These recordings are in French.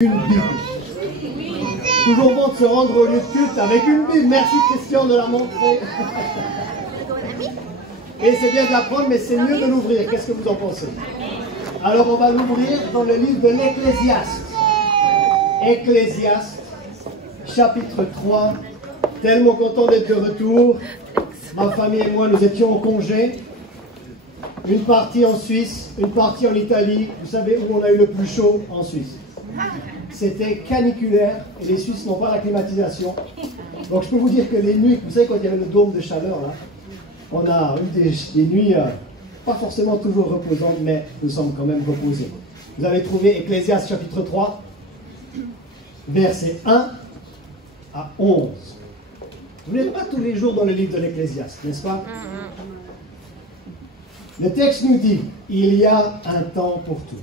Une Bible. Toujours bon de se rendre au lieu de culte avec une Bible. Merci Christian de la montrer. Et c'est bien de l'apprendre, mais c'est mieux de l'ouvrir. Qu'est-ce que vous en pensez? Alors on va l'ouvrir dans le livre de l'Ecclésiaste. Ecclésiaste, chapitre 3. Tellement content d'être de retour. Ma famille et moi, nous étions en congé. Une partie en Suisse, une partie en Italie. Vous savez où on a eu le plus chaud? En Suisse. C'était caniculaire et les Suisses n'ont pas la climatisation. Donc je peux vous dire que les nuits, vous savez quand il y avait le dôme de chaleur là, on a eu des nuits pas forcément toujours reposantes, mais nous sommes quand même reposés. Vous avez trouvé Ecclésiaste chapitre 3, versets 1 à 11. Vous n'êtes pas tous les jours dans le livre de l'Ecclésiaste, n'est-ce pas? Le texte nous dit, il y a un temps pour tout.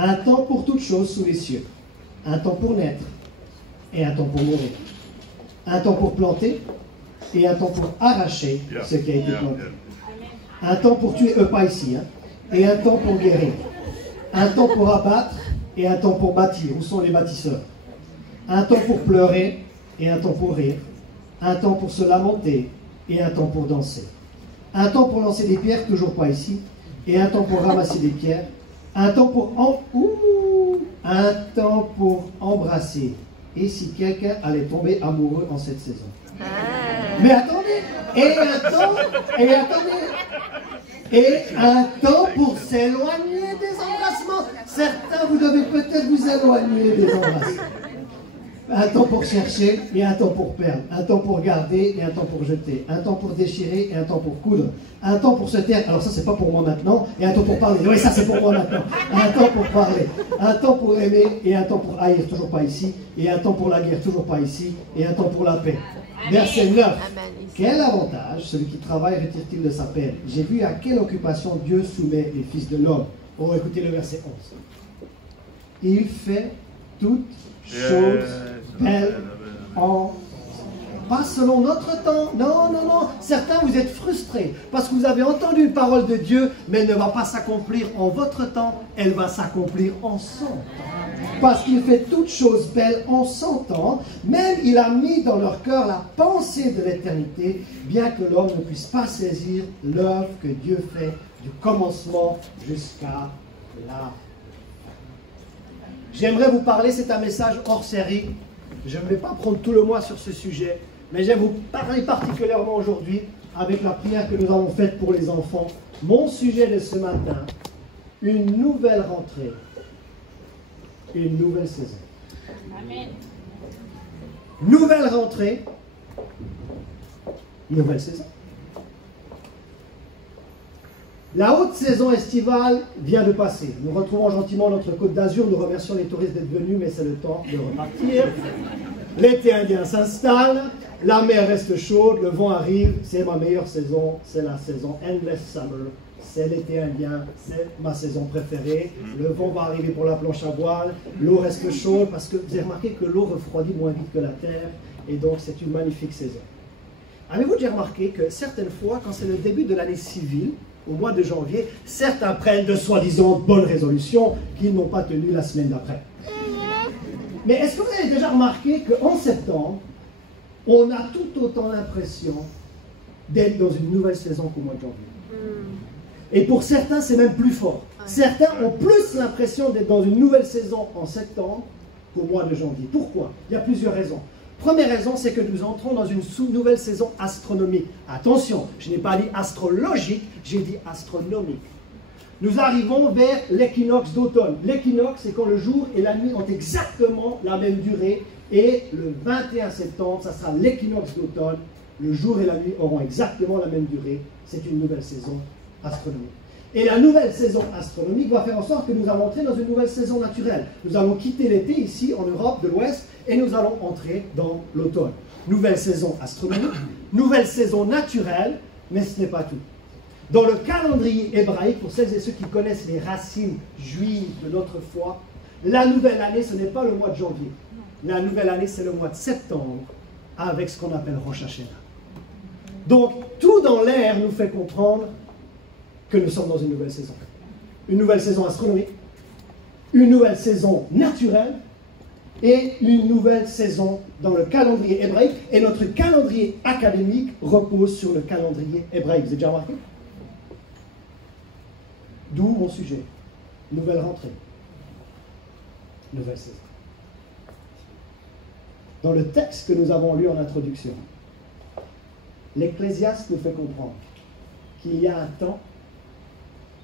Un temps pour toutes choses sous les cieux. Un temps pour naître et un temps pour mourir. Un temps pour planter et un temps pour arracher ce qui a été planté. Un temps pour tuer, pas ici, et un temps pour guérir. Un temps pour abattre et un temps pour bâtir. Où sont les bâtisseurs? Un temps pour pleurer et un temps pour rire. Un temps pour se lamenter et un temps pour danser. Un temps pour lancer des pierres, toujours pas ici, et un temps pour ramasser des pierres. Un temps pour un temps pour embrasser. Et si quelqu'un allait tomber amoureux en cette saison. Mais attendez, et un temps pour s'éloigner des embrassements. Certains, vous devez peut-être vous éloigner des embrassements. Un temps pour chercher et un temps pour perdre. Un temps pour garder et un temps pour jeter. Un temps pour déchirer et un temps pour coudre. Un temps pour se taire. Alors ça, c'est pas pour moi maintenant. Et un temps pour parler. Oui, ça, c'est pour moi maintenant. Un temps pour parler. Un temps pour aimer et un temps pour haïr. Toujours pas ici. Et un temps pour la guerre. Toujours pas ici. Et un temps pour la paix. Verset 9. Quel avantage celui qui travaille retire-t-il de sa peine? J'ai vu à quelle occupation Dieu soumet les fils de l'homme. Oh, écoutez le verset 11. Il fait toutes choses belles en... Pas selon notre temps. Non, non, non. Certains, vous êtes frustrés parce que vous avez entendu une parole de Dieu, mais elle ne va pas s'accomplir en votre temps. Elle va s'accomplir en son temps. Parce qu'il fait toutes choses belles en son temps. Même il a mis dans leur cœur la pensée de l'éternité, bien que l'homme ne puisse pas saisir l'œuvre que Dieu fait du commencement jusqu'à la... J'aimerais vous parler, c'est un message hors série. Je ne vais pas prendre tout le mois sur ce sujet, mais j'aimerais vous parler particulièrement aujourd'hui avec la prière que nous avons faite pour les enfants. Mon sujet de ce matin, une nouvelle rentrée, une nouvelle saison. Amen. Nouvelle rentrée, nouvelle saison. La haute saison estivale vient de passer. Nous retrouvons gentiment notre Côte d'Azur. Nous remercions les touristes d'être venus, mais c'est le temps de repartir. L'été indien s'installe. La mer reste chaude. Le vent arrive. C'est ma meilleure saison. C'est la saison Endless Summer. C'est l'été indien. C'est ma saison préférée. Le vent va arriver pour la planche à voile. L'eau reste chaude parce que vous avez remarqué que l'eau refroidit moins vite que la terre. Et donc, c'est une magnifique saison. Avez-vous déjà remarqué que certaines fois, quand c'est le début de l'année civile, au mois de janvier, certains prennent de soi-disant bonnes résolutions qu'ils n'ont pas tenues la semaine d'après. Mais est-ce que vous avez déjà remarqué qu'en septembre, on a tout autant l'impression d'être dans une nouvelle saison qu'au mois de janvier? Et pour certains, c'est même plus fort. Certains ont plus l'impression d'être dans une nouvelle saison en septembre qu'au mois de janvier. Pourquoi? Il y a plusieurs raisons. Première raison, c'est que nous entrons dans une nouvelle saison astronomique. Attention, je n'ai pas dit astrologique, j'ai dit astronomique. Nous arrivons vers l'équinoxe d'automne. L'équinoxe, c'est quand le jour et la nuit ont exactement la même durée. Et le 21 septembre, ça sera l'équinoxe d'automne. Le jour et la nuit auront exactement la même durée. C'est une nouvelle saison astronomique. Et la nouvelle saison astronomique va faire en sorte que nous allons entrer dans une nouvelle saison naturelle. Nous allons quitter l'été ici en Europe de l'Ouest et nous allons entrer dans l'automne. Nouvelle saison astronomique, nouvelle saison naturelle, mais ce n'est pas tout. Dans le calendrier hébraïque, pour celles et ceux qui connaissent les racines juives de notre foi, la nouvelle année, ce n'est pas le mois de janvier. La nouvelle année, c'est le mois de septembre, avec ce qu'on appelle Rosh Hashanah. Donc, tout dans l'air nous fait comprendre que nous sommes dans une nouvelle saison. Une nouvelle saison astronomique, une nouvelle saison naturelle et une nouvelle saison dans le calendrier hébraïque. Et notre calendrier académique repose sur le calendrier hébraïque. Vous avez déjà remarqué? D'où mon sujet. Nouvelle rentrée. Nouvelle saison. Dans le texte que nous avons lu en introduction, l'Ecclésiaste nous fait comprendre qu'il y a un temps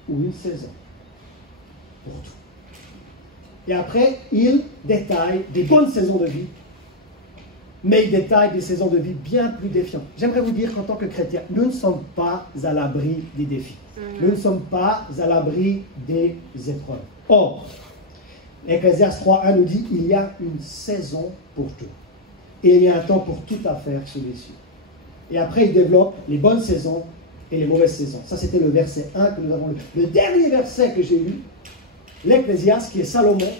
ou une saison pour tout. Et après, il détaille des bonnes saisons de vie, mais il détaille des saisons de vie bien plus défiantes. J'aimerais vous dire qu'en tant que chrétiens, nous ne sommes pas à l'abri des défis. Nous ne sommes pas à l'abri des épreuves. Or, Ecclésiaste 3.1 nous dit il y a une saison pour tout. Et il y a un temps pour tout à faire sous les cieux. Et après, il développe les bonnes saisons et les mauvaises saisons. Ça, c'était le verset 1 que nous avons lu. Le dernier verset que j'ai lu, l'Ecclésiaste, qui est Salomon,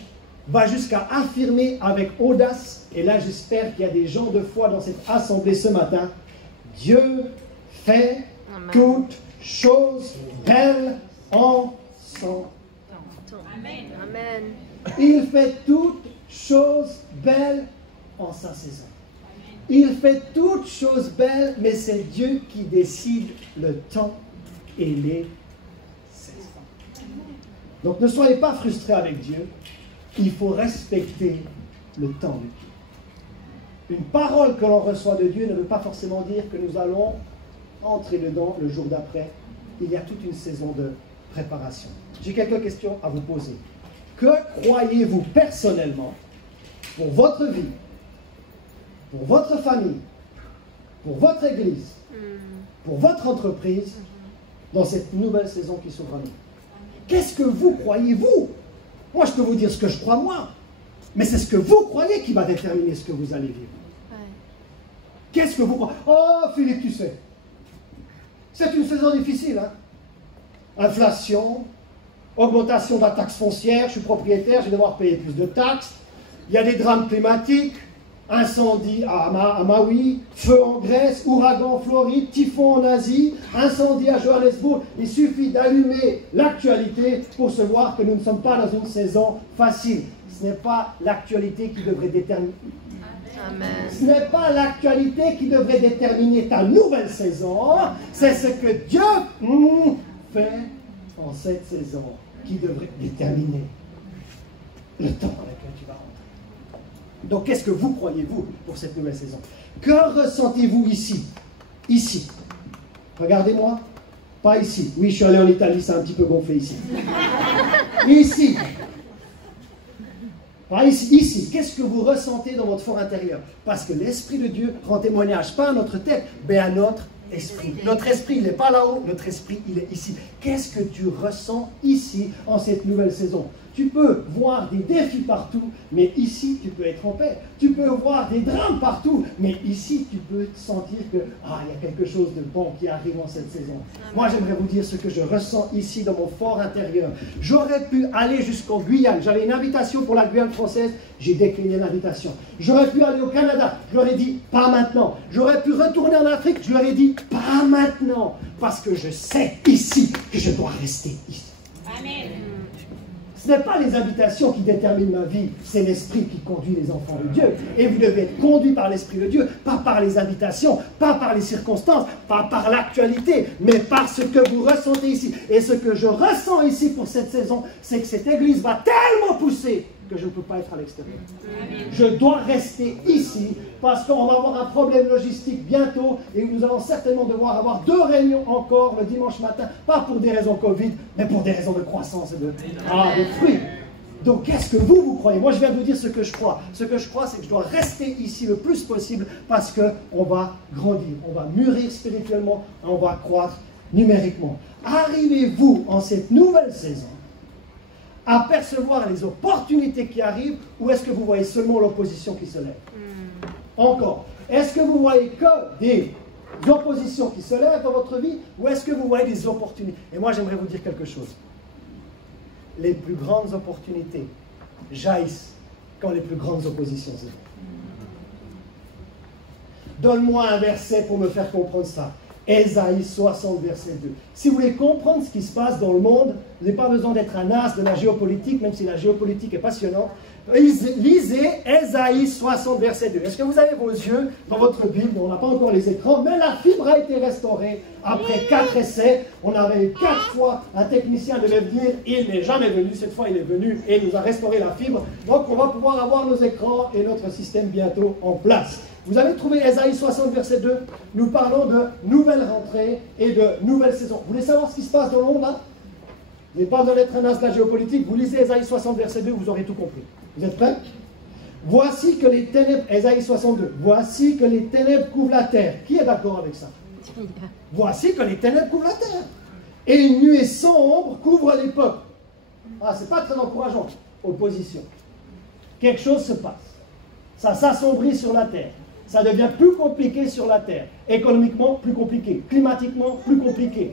va jusqu'à affirmer avec audace, et là j'espère qu'il y a des gens de foi dans cette assemblée ce matin, Dieu fait toutes choses belles en son temps. Amen. Il fait toutes choses belles en sa saison. Il fait toutes choses belles, mais c'est Dieu qui décide le temps et les saisons. Donc ne soyez pas frustrés avec Dieu, il faut respecter le temps de Dieu. Une parole que l'on reçoit de Dieu ne veut pas forcément dire que nous allons entrer dedans le jour d'après. Il y a toute une saison de préparation. J'ai quelques questions à vous poser. Que croyez-vous personnellement pour votre vie, pour votre famille, pour votre église, pour votre entreprise, dans cette nouvelle saison qui s'ouvre à nous? Qu'est-ce que vous croyez, vous? Moi, je peux vous dire ce que je crois, moi. Mais c'est ce que vous croyez qui va déterminer ce que vous allez vivre. Ouais. Qu'est-ce que vous croyez? Oh, Philippe, tu sais. C'est une saison difficile, hein? Inflation, augmentation de la taxe foncière, je suis propriétaire, je vais devoir payer plus de taxes. Il y a des drames climatiques. Incendie à Maui, feu en Grèce, ouragan en Floride, typhon en Asie, incendie à Johannesburg. Il suffit d'allumer l'actualité pour se voir que nous ne sommes pas dans une saison facile. Ce n'est pas l'actualité qui devrait déterminer. Amen. Ce n'est pas l'actualité qui devrait déterminer ta nouvelle saison. C'est ce que Dieu fait en cette saison qui devrait déterminer le temps dans lequel tu vas rentrer. Donc, qu'est-ce que vous croyez-vous pour cette nouvelle saison? Que ressentez-vous ici? Ici. Regardez-moi. Pas ici. Oui, je suis allé en Italie, c'est un petit peu gonflé ici. Ici. Pas ici. Ici. Qu'est-ce que vous ressentez dans votre fort intérieur? Parce que l'Esprit de Dieu rend témoignage, pas à notre tête, mais à notre esprit. Notre esprit, il n'est pas là-haut, notre esprit, il est ici. Qu'est-ce que tu ressens ici, en cette nouvelle saison? Tu peux voir des défis partout, mais ici, tu peux être en paix. Tu peux voir des drames partout, mais ici, tu peux sentir que, il y a quelque chose de bon qui arrive en cette saison. Moi, j'aimerais vous dire ce que je ressens ici, dans mon fort intérieur. J'aurais pu aller jusqu'en Guyane. J'avais une invitation pour la Guyane française. J'ai décliné l'invitation. J'aurais pu aller au Canada. Je leur ai dit, pas maintenant. J'aurais pu retourner en Afrique. Je leur ai dit, pas maintenant. Parce que je sais ici que je dois rester ici. Amen. Ce n'est pas les habitations qui déterminent ma vie, c'est l'Esprit qui conduit les enfants de Dieu. Et vous devez être conduit par l'Esprit de Dieu, pas par les habitations, pas par les circonstances, pas par l'actualité, mais par ce que vous ressentez ici. Et ce que je ressens ici pour cette saison, c'est que cette Église va tellement pousser que je ne peux pas être à l'extérieur. Je dois rester ici parce qu'on va avoir un problème logistique bientôt et nous allons certainement devoir avoir 2 réunions encore le dimanche matin, pas pour des raisons Covid, mais pour des raisons de croissance et de fruits. Donc qu'est-ce que vous croyez? Moi je viens de vous dire ce que je crois. Ce que je crois, c'est que je dois rester ici le plus possible parce qu'on va grandir, on va mûrir spirituellement, on va croître numériquement. Arrivez-vous en cette nouvelle saison à percevoir les opportunités qui arrivent, ou est-ce que vous voyez seulement l'opposition qui se lève? Encore. Est-ce que vous voyez que des oppositions qui se lèvent dans votre vie, ou est-ce que vous voyez des opportunités? Et moi, j'aimerais vous dire quelque chose. Les plus grandes opportunités jaillissent quand les plus grandes oppositions se lèvent. Donne-moi un verset pour me faire comprendre ça. Ésaïe 60, verset 2. Si vous voulez comprendre ce qui se passe dans le monde, vous n'avez pas besoin d'être un as de la géopolitique, même si la géopolitique est passionnante, Lisez Ésaïe 60, verset 2. Est-ce que vous avez vos yeux dans votre Bible? On n'a pas encore les écrans, mais la fibre a été restaurée. Après 4 essais, on avait eu 4 fois un technicien devait venir. Il n'est jamais venu. Cette fois, il est venu et il nous a restauré la fibre. Donc, on va pouvoir avoir nos écrans et notre système bientôt en place. Vous avez trouvé Ésaïe 60, verset 2. Nous parlons de nouvelles rentrées et de nouvelles saisons. Vous voulez savoir ce qui se passe dans le monde, là? Vous n'êtes pas dans les traînasses de la géopolitique. Vous lisez Ésaïe 60, verset 2, vous aurez tout compris. Vous êtes prêts? Voici que les ténèbres, Ésaïe 62, voici que les ténèbres couvrent la terre. Qui est d'accord avec ça? Voici que les ténèbres couvrent la terre. Et une nuée sombre couvre les peuples. Ah, c'est pas très encourageant. Opposition. Quelque chose se passe. Ça s'assombrit sur la terre. Ça devient plus compliqué sur la terre. Économiquement, plus compliqué. Climatiquement, plus compliqué.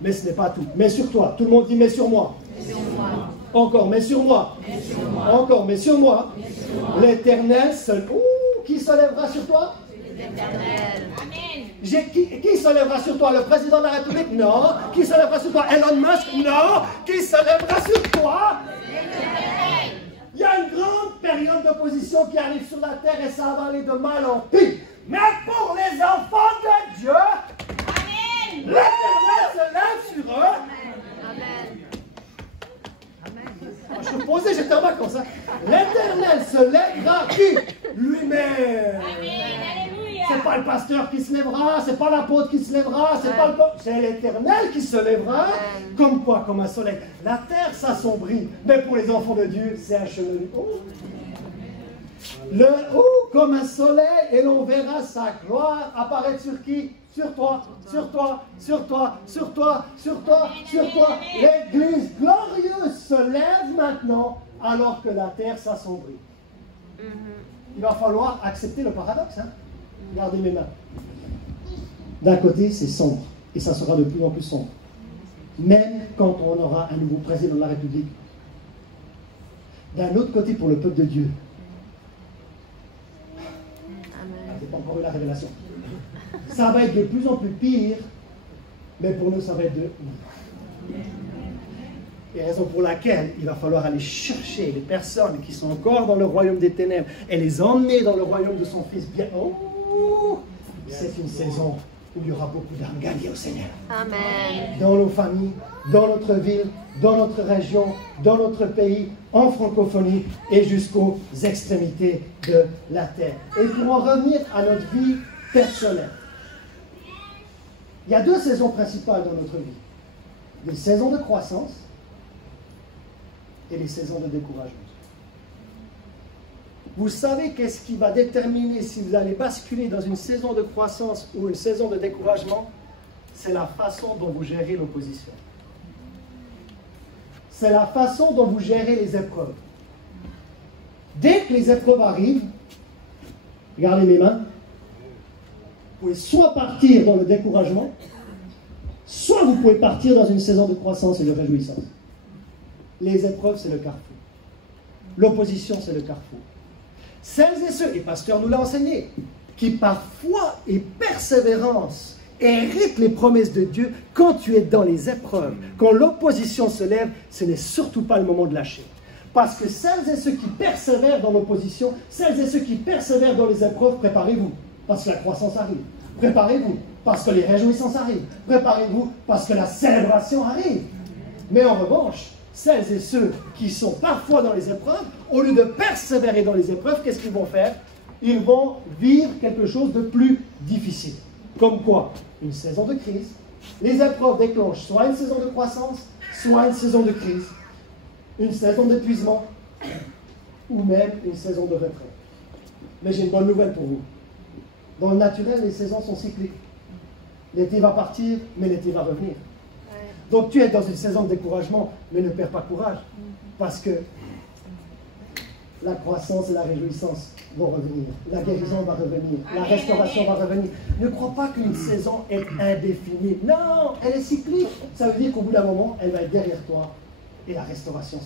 Mais ce n'est pas tout. Mais sur toi. Tout le monde dit mais sur moi. Mais sur moi. Encore, mais sur moi. Mais sur moi. Encore, mais sur moi. L'Éternel seul. Ouh, qui se lèvera sur toi? L'Éternel. Amen. Qui se lèvera sur toi? Le président de la République? Non. Qui se lèvera sur toi? Elon Musk? Non. Qui se lèvera sur toi? L'Éternel. Il y a une grande période d'opposition qui arrive sur la terre et ça va aller de mal en pire. Mais pour les enfants de Dieu, l'Éternel se lève sur eux. Amen. Amen. Je me posais, j'étais en vacances. L'Éternel se lèvera qui? Lui-même. C'est pas le pasteur qui se lèvera, c'est pas l'apôtre qui se lèvera, c'est l'Éternel qui se lèvera. Comme quoi? Comme un soleil. La terre s'assombrit, mais pour les enfants de Dieu, c'est un chemin du haut. Comme un soleil, et l'on verra sa gloire apparaître sur qui? Sur toi, sur toi, sur toi, sur toi, sur toi, sur toi. L'Église glorieuse se lève maintenant alors que la terre s'assombrit. Il va falloir accepter le paradoxe. Regardez mes mains. D'un côté, c'est sombre, et ça sera de plus en plus sombre. Même quand on aura un nouveau président de la République. D'un autre côté, pour le peuple de Dieu. C'est pas encore eu la révélation. Ça va être de plus en plus pire, mais pour nous, ça va être de... Et raison pour laquelle il va falloir aller chercher les personnes qui sont encore dans le royaume des ténèbres et les emmener dans le royaume de son Fils. Bien, c'est une saison où il y aura beaucoup d'âmes gagnées au Seigneur. Amen. Dans nos familles, dans notre ville, dans notre région, dans notre pays, en francophonie et jusqu'aux extrémités de la terre. Et pour en revenir à notre vie personnelle, il y a 2 saisons principales dans notre vie. Des saisons de croissance et les saisons de découragement. Vous savez qu'est-ce qui va déterminer si vous allez basculer dans une saison de croissance ou une saison de découragement? C'est la façon dont vous gérez l'opposition. C'est la façon dont vous gérez les épreuves. Dès que les épreuves arrivent, regardez mes mains, vous pouvez soit partir dans le découragement, soit vous pouvez partir dans une saison de croissance et de réjouissance. Les épreuves, c'est le carrefour. L'opposition, c'est le carrefour. Celles et ceux, et pasteur nous l'a enseigné, qui par foi et persévérance héritent les promesses de Dieu, quand tu es dans les épreuves, quand l'opposition se lève, ce n'est surtout pas le moment de lâcher. Parce que celles et ceux qui persévèrent dans l'opposition, celles et ceux qui persévèrent dans les épreuves, préparez-vous, parce que la croissance arrive. Préparez-vous, parce que les réjouissances arrivent. Préparez-vous, parce que la célébration arrive. Mais en revanche, celles et ceux qui sont parfois dans les épreuves, au lieu de persévérer dans les épreuves, qu'est-ce qu'ils vont faire? Ils vont vivre quelque chose de plus difficile. Comme quoi? Une saison de crise. Les épreuves déclenchent soit une saison de croissance, soit une saison de crise, une saison d'épuisement, ou même une saison de retrait. Mais j'ai une bonne nouvelle pour vous. Dans le naturel, les saisons sont cycliques. L'été va partir, mais l'été va revenir. Donc tu es dans une saison de découragement, mais ne perds pas courage, parce que la croissance et la réjouissance vont revenir, la guérison va revenir, la restauration va revenir. Ne crois pas qu'une saison est indéfinie. Non, elle est cyclique. Ça veut dire qu'au bout d'un moment, elle va être derrière toi et la restauration.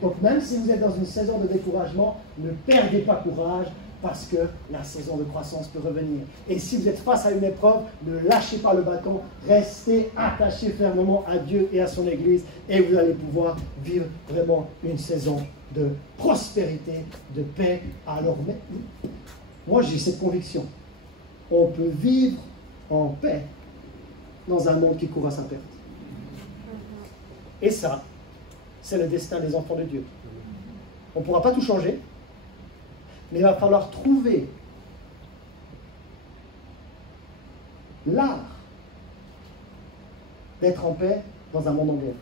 Donc même si vous êtes dans une saison de découragement, ne perdez pas courage, parce que la saison de croissance peut revenir. Et si vous êtes face à une épreuve, ne lâchez pas le bâton, restez attachés fermement à Dieu et à son Église, et vous allez pouvoir vivre vraiment une saison de prospérité, de paix. Alors, moi j'ai cette conviction. On peut vivre en paix dans un monde qui court à sa perte. Et ça, c'est le destin des enfants de Dieu. On ne pourra pas tout changer, mais il va falloir trouver l'art d'être en paix dans un monde en guerre.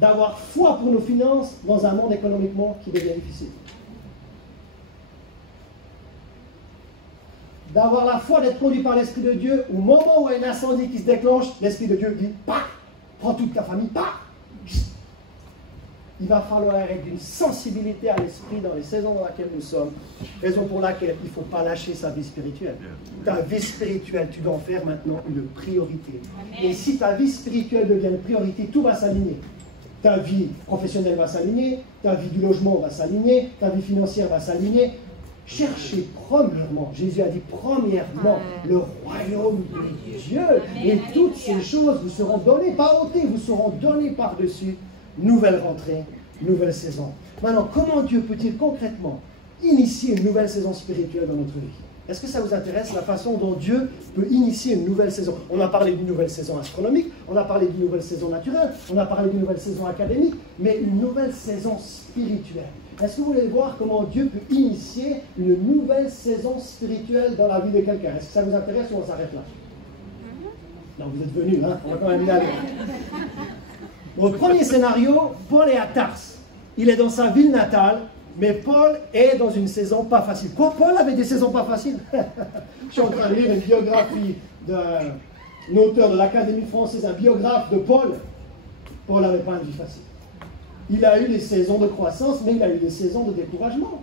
D'avoir foi pour nos finances dans un monde économiquement qui devient difficile. D'avoir la foi d'être conduit par l'Esprit de Dieu, au moment où il y a un incendie qui se déclenche, l'Esprit de Dieu dit « Pah !» Prends toute ta famille, « Pah !» Il va falloir être d'une sensibilité à l'esprit dans les saisons dans lesquelles nous sommes. Raison pour laquelle il ne faut pas lâcher sa vie spirituelle. Ta vie spirituelle, tu dois en faire maintenant une priorité. Et si ta vie spirituelle devient une priorité, tout va s'aligner. Ta vie professionnelle va s'aligner, ta vie du logement va s'aligner, ta vie financière va s'aligner. Cherchez premièrement, Jésus a dit premièrement, le royaume de Dieu. Et toutes ces choses vous seront données, pas ôtées, vous seront données par-dessus. Nouvelle rentrée, nouvelle saison. Maintenant, comment Dieu peut-il concrètement initier une nouvelle saison spirituelle dans notre vie? Est-ce que ça vous intéresse, la façon dont Dieu peut initier une nouvelle saison? On a parlé d'une nouvelle saison astronomique, on a parlé d'une nouvelle saison naturelle, on a parlé d'une nouvelle saison académique, mais une nouvelle saison spirituelle. Est-ce que vous voulez voir comment Dieu peut initier une nouvelle saison spirituelle dans la vie de quelqu'un? Est-ce que ça vous intéresse ou on s'arrête là? Non, vous êtes venus, hein? On va quand même y aller. Au premier scénario, Paul est à Tars. Il est dans sa ville natale, mais Paul est dans une saison pas facile. Quoi, Paul avait des saisons pas faciles? Je suis en train de lire une biographie d'un auteur de l'Académie française, un biographe de Paul. Paul n'avait pas une vie facile. Il a eu des saisons de croissance, mais il a eu des saisons de découragement.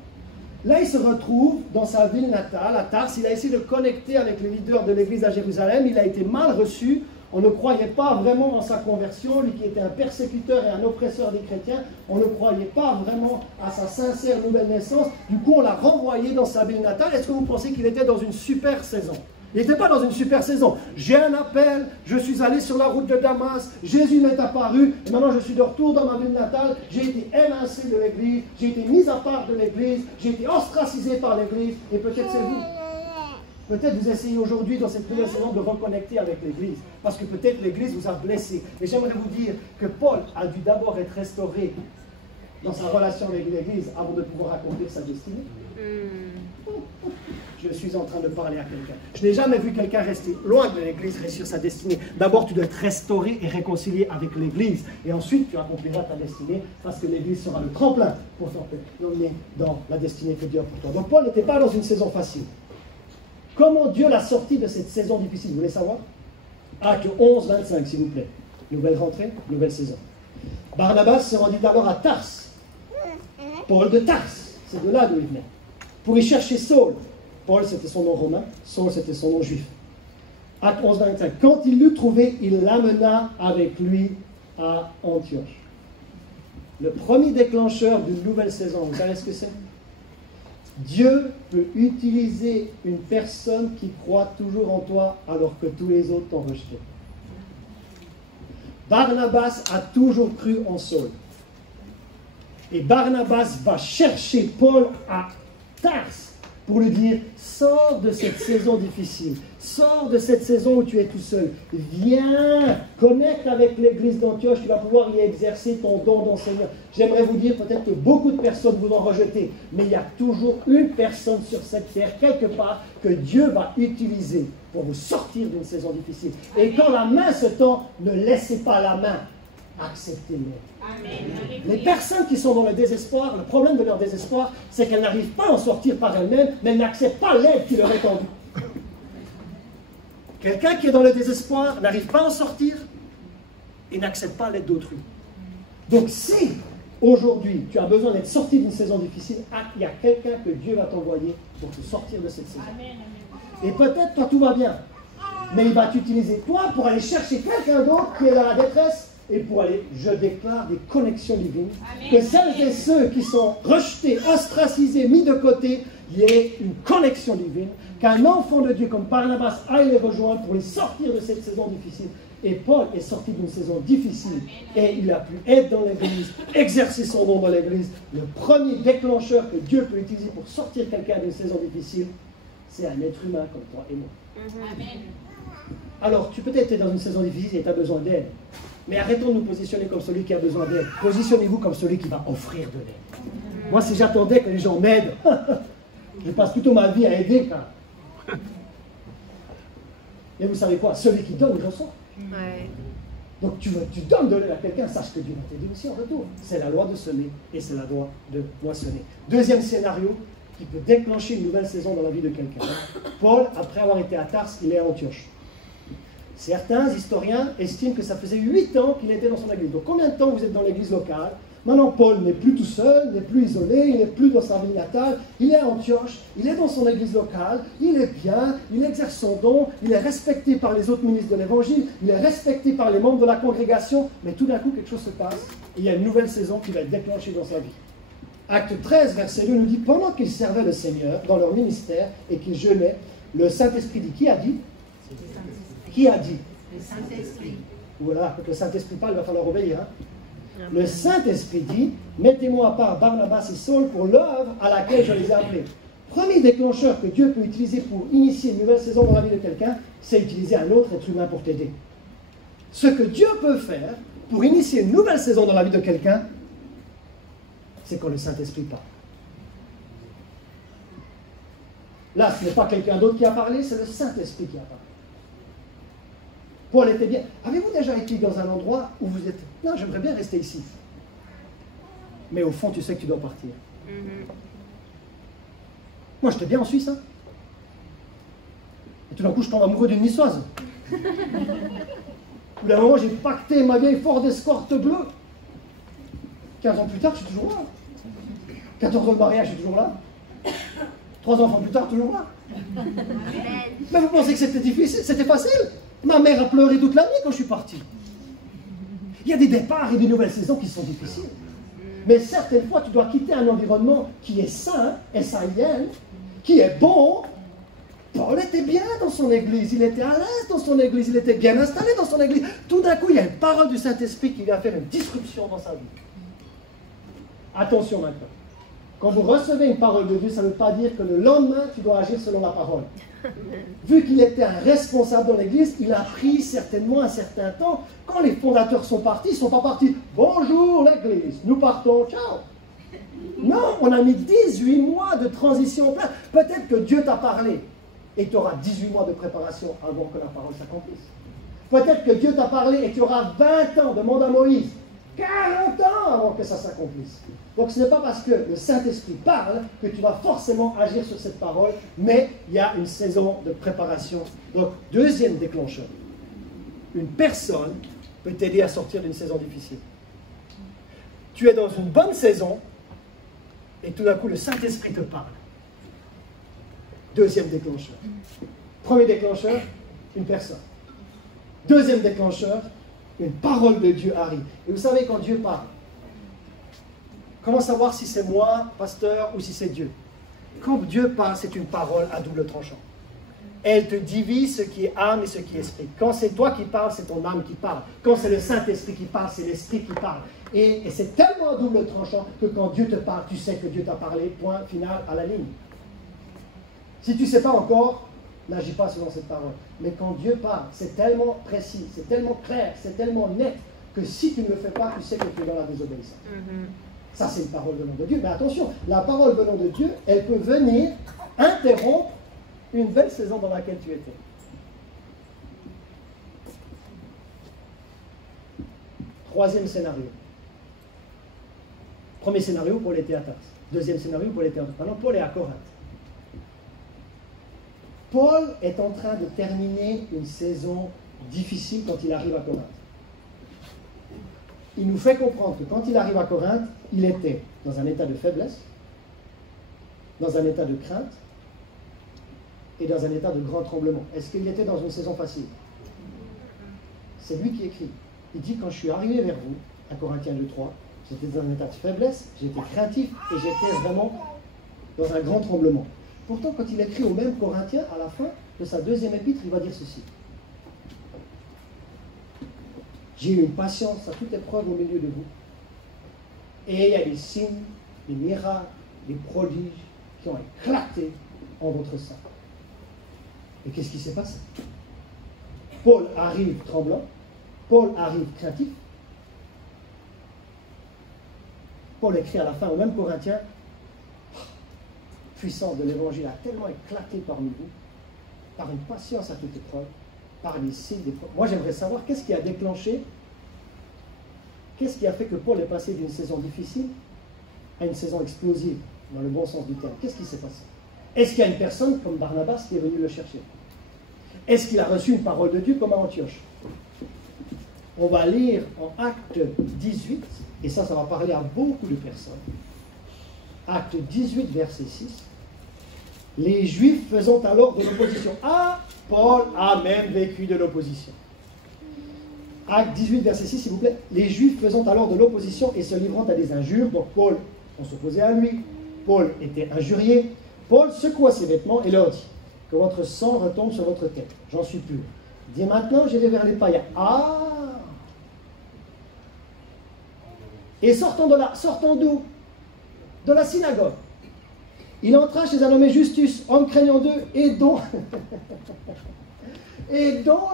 Là, il se retrouve dans sa ville natale, à Tars. Il a essayé de connecter avec les leaders de l'église à Jérusalem. Il a été mal reçu. On ne croyait pas vraiment en sa conversion, lui qui était un persécuteur et un oppresseur des chrétiens. On ne croyait pas vraiment à sa sincère nouvelle naissance. Du coup, on l'a renvoyé dans sa ville natale. Est-ce que vous pensez qu'il était dans une super saison? Il n'était pas dans une super saison. J'ai un appel, je suis allé sur la route de Damas, Jésus m'est apparu, et maintenant je suis de retour dans ma ville natale, j'ai été évincé de l'église, j'ai été mis à part de l'église, j'ai été ostracisé par l'église, et peut-être c'est vous. Peut-être vous essayez aujourd'hui dans cette nouvelle saison de reconnecter avec l'église, parce que peut-être l'église vous a blessé. Mais j'aimerais vous dire que Paul a dû d'abord être restauré dans sa relation avec l'église avant de pouvoir accomplir sa destinée. Je suis en train de parler à quelqu'un. Je n'ai jamais vu quelqu'un rester loin de l'église, réussir sa destinée. D'abord, tu dois être restauré et réconcilié avec l'église. Et ensuite, tu accompliras ta destinée parce que l'église sera le tremplin pour t'emmener dans la destinée que Dieu a pour toi. Donc, Paul n'était pas dans une saison facile. Comment Dieu l'a sorti de cette saison difficile? Vous voulez savoir? Acte 11, 25, s'il vous plaît. Nouvelle rentrée, nouvelle saison. Barnabas se rendit alors à Tars. Paul de Tars, c'est de là d'où il venait. Pour y chercher Saul. Paul, c'était son nom romain. Saul, c'était son nom juif. Acte 11, 25. Quand il l'eut trouvé, il l'amena avec lui à Antioche. Le premier déclencheur d'une nouvelle saison, vous savez ce que c'est? Dieu peut utiliser une personne qui croit toujours en toi alors que tous les autres t'ont rejeté. Barnabas a toujours cru en Saul. Et Barnabas va chercher Paul à Tars pour lui dire, sors de cette saison difficile, sors de cette saison où tu es tout seul, viens, connecte avec l'église d'Antioche, tu vas pouvoir y exercer ton don d'enseignant. J'aimerais vous dire peut-être que beaucoup de personnes vous ont rejeté, mais il y a toujours une personne sur cette terre, quelque part, que Dieu va utiliser pour vous sortir d'une saison difficile. Et quand la main se tend, ne laissez pas la main, acceptez-le. Les personnes qui sont dans le désespoir, le problème de leur désespoir, c'est qu'elles n'arrivent pas à en sortir par elles-mêmes, mais elles n'acceptent pas l'aide qui leur est tendue. Quelqu'un qui est dans le désespoir n'arrive pas à en sortir et n'accepte pas l'aide d'autrui. Donc si aujourd'hui tu as besoin d'être sorti d'une saison difficile, il y a quelqu'un que Dieu va t'envoyer pour te sortir de cette saison. Et peut-être toi tout va bien, mais il va t'utiliser toi pour aller chercher quelqu'un d'autre qui est dans la détresse. Et pour aller, je déclare des connexions divines. Amen. Que celles et ceux qui sont rejetés, ostracisés, mis de côté, il y ait une connexion divine. Qu'un enfant de Dieu comme Barnabas aille les rejoindre pour les sortir de cette saison difficile. Et Paul est sorti d'une saison difficile et il a pu être dans l'église, exercer son nom dans l'église. Le premier déclencheur que Dieu peut utiliser pour sortir quelqu'un d'une saison difficile, c'est un être humain comme toi et moi. Amen. Alors, tu peut-être es dans une saison difficile et tu as besoin d'aide. Mais arrêtons de nous positionner comme celui qui a besoin d'aide. Positionnez-vous comme celui qui va offrir de l'aide. Moi, si j'attendais que les gens m'aident, je passe plutôt ma vie à aider. Et vous savez quoi? Celui qui donne, il reçoit. Ouais. Donc tu donnes de l'aide à quelqu'un, sache que Dieu va t'aider aussi en retour. C'est la loi de semer et c'est la loi de moissonner. Deuxième scénario qui peut déclencher une nouvelle saison dans la vie de quelqu'un. Paul, après avoir été à Tars, il est à Antioche. Certains historiens estiment que ça faisait 8 ans qu'il était dans son église. Donc combien de temps vous êtes dans l'église locale? Maintenant, Paul n'est plus tout seul, n'est plus isolé, il n'est plus dans sa ville natale, il est à Antioche, il est dans son église locale, il est bien, il exerce son don, il est respecté par les autres ministres de l'évangile, il est respecté par les membres de la congrégation, mais tout d'un coup, quelque chose se passe, et il y a une nouvelle saison qui va être déclenchée dans sa vie. Acte 13, verset 2 nous dit, pendant qu'ils servaient le Seigneur dans leur ministère et qu'ils jeûnaient, le Saint-Esprit dit, qui a dit? Qui a dit? Le Saint-Esprit. Voilà, quand le Saint-Esprit parle, il va falloir obéir. Le Saint-Esprit dit, mettez-moi à part Barnabas et Saul pour l'œuvre à laquelle je les ai appelés. Premier déclencheur que Dieu peut utiliser pour initier une nouvelle saison dans la vie de quelqu'un, c'est utiliser un autre être humain pour t'aider. Ce que Dieu peut faire pour initier une nouvelle saison dans la vie de quelqu'un, c'est quand le Saint-Esprit parle. Là, ce n'est pas quelqu'un d'autre qui a parlé, c'est le Saint-Esprit qui a parlé. Paul était bien. Avez-vous déjà été dans un endroit où vous êtes... Non, j'aimerais bien rester ici. Mais au fond, tu sais que tu dois partir. Moi, j'étais bien en Suisse. Hein. Et tout d'un coup, je tombe amoureux d'une niçoise. Au bout d'un moment, j'ai pacté ma vieille Ford Escort bleue. 15 ans plus tard, je suis toujours là. 14 ans de mariage, je suis toujours là. 3 enfants plus tard, toujours là. Mais vous pensez que c'était difficile? C'était facile? Ma mère a pleuré toute la nuit quand je suis parti. Il y a des départs et des nouvelles saisons qui sont difficiles. Mais certaines fois, tu dois quitter un environnement qui est sain, S-A-I-N, qui est bon. Paul était bien dans son église, il était à l'aise dans son église, il était bien installé dans son église. Tout d'un coup, il y a une parole du Saint-Esprit qui vient faire une disruption dans sa vie. Attention maintenant. Quand vous recevez une parole de Dieu, ça ne veut pas dire que le lendemain, tu dois agir selon la parole. Vu qu'il était un responsable dans l'église, il a pris certainement un certain temps. Quand les fondateurs sont partis, ils ne sont pas partis. Bonjour l'église, nous partons, ciao. Non, on a mis 18 mois de transition en place. Peut-être que Dieu t'a parlé et tu auras 18 mois de préparation avant que la parole s'accomplisse. Peut-être que Dieu t'a parlé et tu auras 20 ans, demande à Moïse, 40 ans avant que ça s'accomplisse. Donc ce n'est pas parce que le Saint-Esprit parle que tu vas forcément agir sur cette parole, mais il y a une saison de préparation. Donc deuxième déclencheur, une personne peut t'aider à sortir d'une saison difficile. Tu es dans une bonne saison et tout d'un coup le Saint-Esprit te parle. Deuxième déclencheur. Premier déclencheur, une personne. Deuxième déclencheur, une parole de Dieu arrive. Et vous savez, quand Dieu parle, comment savoir si c'est moi, pasteur, ou si c'est Dieu? Quand Dieu parle, c'est une parole à double tranchant. Elle te divise ce qui est âme et ce qui est esprit. Quand c'est toi qui parles, c'est ton âme qui parle. Quand c'est le Saint-Esprit qui parle, c'est l'Esprit qui parle. Et c'est tellement à double tranchant que quand Dieu te parle, tu sais que Dieu t'a parlé, point final à la ligne. Si tu ne sais pas encore, n'agis pas selon cette parole. Mais quand Dieu parle, c'est tellement précis, c'est tellement clair, c'est tellement net, que si tu ne le fais pas, tu sais que tu es dans la désobéissance. Ça, c'est une parole venant de Dieu. Mais attention, la parole venant de Dieu, elle peut venir interrompre une belle saison dans laquelle tu étais. Troisième scénario. Premier scénario, Paul était à Tars. Deuxième scénario, Paul était à Tars. Maintenant, Paul est à Corinthe. Paul est en train de terminer une saison difficile quand il arrive à Corinthe. Il nous fait comprendre que quand il arrive à Corinthe, il était dans un état de faiblesse, dans un état de crainte et dans un état de grand tremblement. Est-ce qu'il était dans une saison facile? C'est lui qui écrit. Il dit, quand je suis arrivé vers vous, à Corinthiens 2:3, j'étais dans un état de faiblesse, j'étais craintif et j'étais vraiment dans un grand tremblement. Pourtant, quand il écrit aux mêmes Corinthiens, à la fin de sa deuxième épître, il va dire ceci. J'ai eu une patience à toute épreuve au milieu de vous. Et il y a des signes, des miracles, des prodiges qui ont éclaté en votre sein. Et qu'est-ce qui s'est passé? Paul arrive tremblant, Paul arrive craintif. Paul écrit à la fin au même Corinthiens, puissance de l'évangile a tellement éclaté parmi vous, par une patience à toute épreuve, par des signes, des preuves. Moi j'aimerais savoir qu'est-ce qui a déclenché, qu'est-ce qui a fait que Paul est passé d'une saison difficile à une saison explosive, dans le bon sens du terme. Qu'est-ce qui s'est passé? Est-ce qu'il y a une personne comme Barnabas qui est venue le chercher? Est-ce qu'il a reçu une parole de Dieu comme à Antioche? On va lire en Acte 18, et ça va parler à beaucoup de personnes. Acte 18, verset 6. Les Juifs faisant alors de l'opposition. Ah, Paul a même vécu de l'opposition. Acte 18, verset 6, s'il vous plaît. Les Juifs faisant alors de l'opposition et se livrant à des injures. Donc Paul, on s'opposait à lui. Paul était injurié. Paul secoua ses vêtements et leur dit que votre sang retombe sur votre tête. J'en suis pur. Il dit maintenant, j'irai vers les païens. Ah! Et sortant d'où? De la synagogue. Il entra chez un nommé Justus, homme craignant d'eux, et dont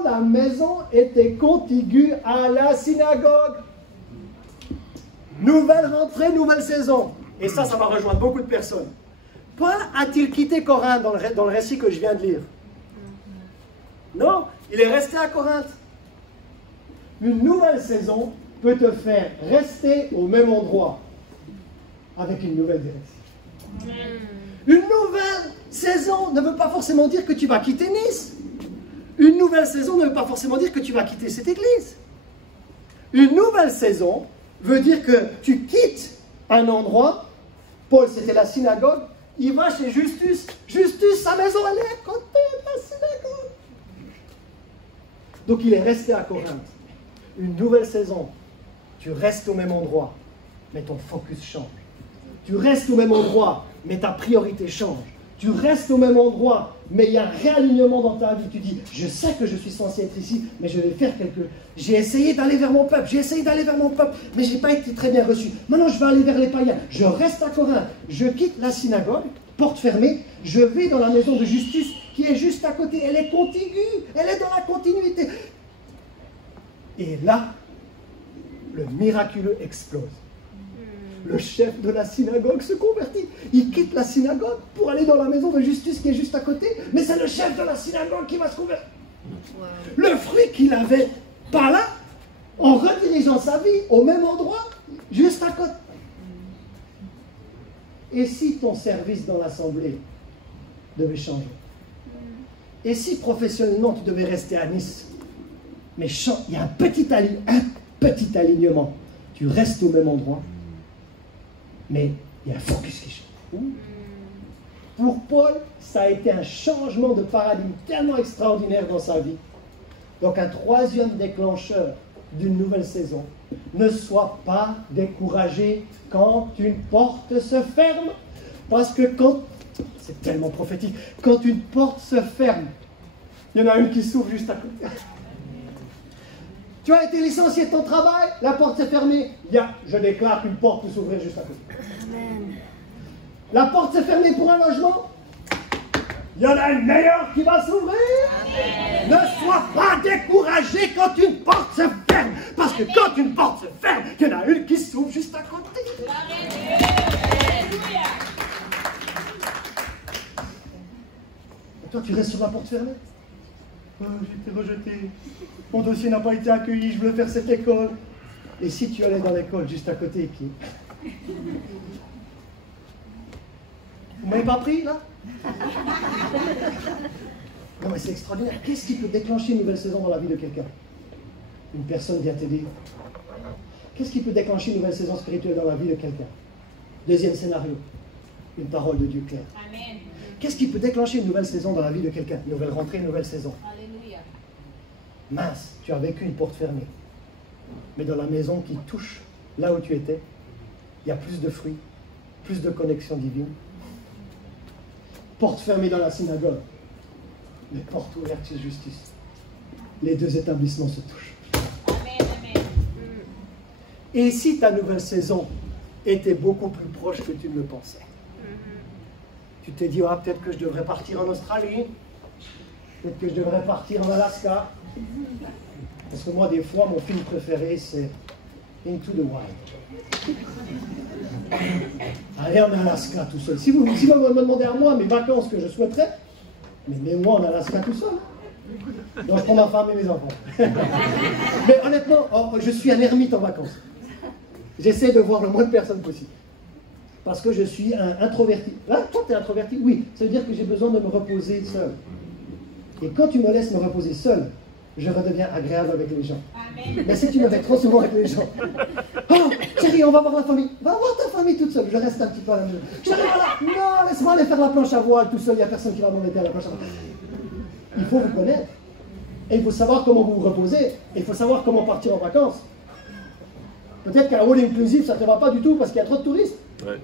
la maison était contiguë à la synagogue. Nouvelle rentrée, nouvelle saison. Et ça va rejoindre beaucoup de personnes. Paul a-t-il quitté Corinthe dans le récit que je viens de lire? Non, il est resté à Corinthe. Une nouvelle saison peut te faire rester au même endroit avec une nouvelle direction. Une nouvelle saison ne veut pas forcément dire que tu vas quitter Nice. Une nouvelle saison ne veut pas forcément dire que tu vas quitter cette église. Une nouvelle saison veut dire que tu quittes un endroit. Paul, c'était la synagogue. Il va chez Justus. Justus, sa maison, elle est à côté de la synagogue. Donc il est resté à Corinthe. Une nouvelle saison. Tu restes au même endroit, mais ton focus change. Tu restes au même endroit, mais ta priorité change. Tu restes au même endroit, mais il y a un réalignement dans ta vie. Tu dis, je sais que je suis censé être ici, mais je vais faire quelque chose. J'ai essayé d'aller vers mon peuple, mais je n'ai pas été très bien reçu. Maintenant, je vais aller vers les païens. Je reste à Corinthe. Je quitte la synagogue, porte fermée. Je vais dans la maison de Justus, qui est juste à côté. Elle est contiguë, elle est dans la continuité. Et là, le miraculeux explose. Le chef de la synagogue se convertit. Il quitte la synagogue pour aller dans la maison de Justus qui est juste à côté. Mais c'est le chef de la synagogue qui va se convertir. Wow. Le fruit qu'il avait pas là, en redirigeant sa vie au même endroit, juste à côté. Et si ton service dans l'assemblée devait changer? Et si professionnellement tu devais rester à Nice? Mais il y a un petit alignement. Tu restes au même endroit. Mais il y a un focus qui change. Pour Paul, ça a été un changement de paradigme tellement extraordinaire dans sa vie. Donc un troisième déclencheur d'une nouvelle saison. Ne sois pas découragé quand une porte se ferme. Parce que c'est tellement prophétique, quand une porte se ferme, il y en a une qui s'ouvre juste à côté. Tu as été licencié de ton travail, la porte s'est fermée. Je déclare qu'une porte peut s'ouvrir juste à côté. Amen. La porte s'est fermée pour un logement. Il y en a une meilleure qui va s'ouvrir. Amen. Ne sois pas découragé quand une porte se ferme. Parce que quand une porte se ferme, il y en a une qui s'ouvre juste à côté. Et toi, tu restes sur la porte fermée. Oh, j'ai été rejeté. Mon dossier n'a pas été accueilli, je veux faire cette école. Et si tu allais dans l'école juste à côté, qui? Vous m'avez pas pris, là? Non, mais c'est extraordinaire. Qu'est-ce qui peut déclencher une nouvelle saison dans la vie de quelqu'un? Une personne vient t'aider. Qu'est-ce qui peut déclencher une nouvelle saison spirituelle dans la vie de quelqu'un? Deuxième scénario. Une parole de Dieu claire. Amen. Qu'est-ce qui peut déclencher une nouvelle saison dans la vie de quelqu'un? Nouvelle rentrée, nouvelle saison. Alléluia. Mince, tu as vécu une porte fermée. Mais dans la maison qui touche là où tu étais, il y a plus de fruits, plus de connexion divine. Porte fermée dans la synagogue, mais porte ouverte chez Justice. Les deux établissements se touchent. Amen, amen. Et si ta nouvelle saison était beaucoup plus proche que tu ne le pensais? Tu t'es dit, ah, peut-être que je devrais partir en Australie, peut-être que je devrais partir en Alaska. Parce que moi, des fois, mon film préféré, c'est Into the Wild. Aller en Alaska tout seul. Si vous me demandez à moi mes vacances que je souhaiterais, mais moi en Alaska tout seul. Donc je prends ma femme et mes enfants. Mais honnêtement, je suis un ermite en vacances. J'essaie de voir le moins de personnes possible. Parce que je suis un introverti. Là, toi, tu es introverti? Oui. Ça veut dire que j'ai besoin de me reposer seul. Et quand tu me laisses me reposer seul, je redeviens agréable avec les gens. Amen. Mais si tu me fais trop souvent avec les gens, oh, chérie, on va voir la famille. Va voir ta famille toute seule. Je reste un petit peu à la maison. Chérie, voilà. Non, laisse-moi aller faire la planche à voile tout seul. Il n'y a personne qui va m'embêter à la planche à voile. Il faut vous connaître. Et il faut savoir comment vous vous reposez. Et il faut savoir comment partir en vacances. Peut-être qu'un all inclusive, ça ne te va pas du tout parce qu'il y a trop de touristes. Ouais, ouais.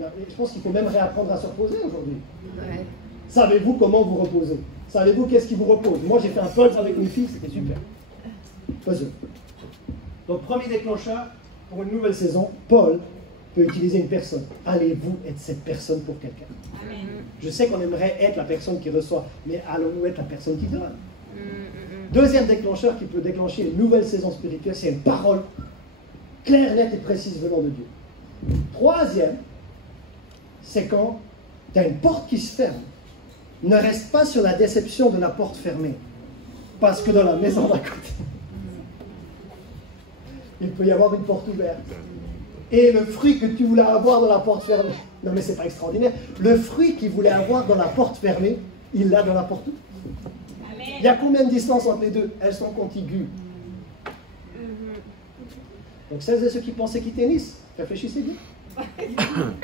Non, je pense qu'il faut même réapprendre à se reposer aujourd'hui. Ouais. Savez-vous comment vous reposer? Savez-vous qu'est-ce qui vous repose? Moi, j'ai fait un puzzle avec mes filles, c'était super. Puzzle. Donc, premier déclencheur pour une nouvelle saison, Paul peut utiliser une personne. Allez-vous être cette personne pour quelqu'un? Je sais qu'on aimerait être la personne qui reçoit, mais allons-nous être la personne qui donne? Deuxième déclencheur qui peut déclencher une nouvelle saison spirituelle, c'est une parole claire, nette et précise venant de Dieu. Troisième, c'est quand tu as une porte qui se ferme. Ne reste pas sur la déception de la porte fermée, parce que dans la maison d'à côté, il peut y avoir une porte ouverte. Et le fruit que tu voulais avoir dans la porte fermée, non mais c'est pas extraordinaire, le fruit qu'il voulait avoir dans la porte fermée, il l'a dans la porte ouverte. Il y a combien de distance entre les deux? Elles sont contiguës. Donc celles et ceux qui pensaient quitter Nice, réfléchissez bien.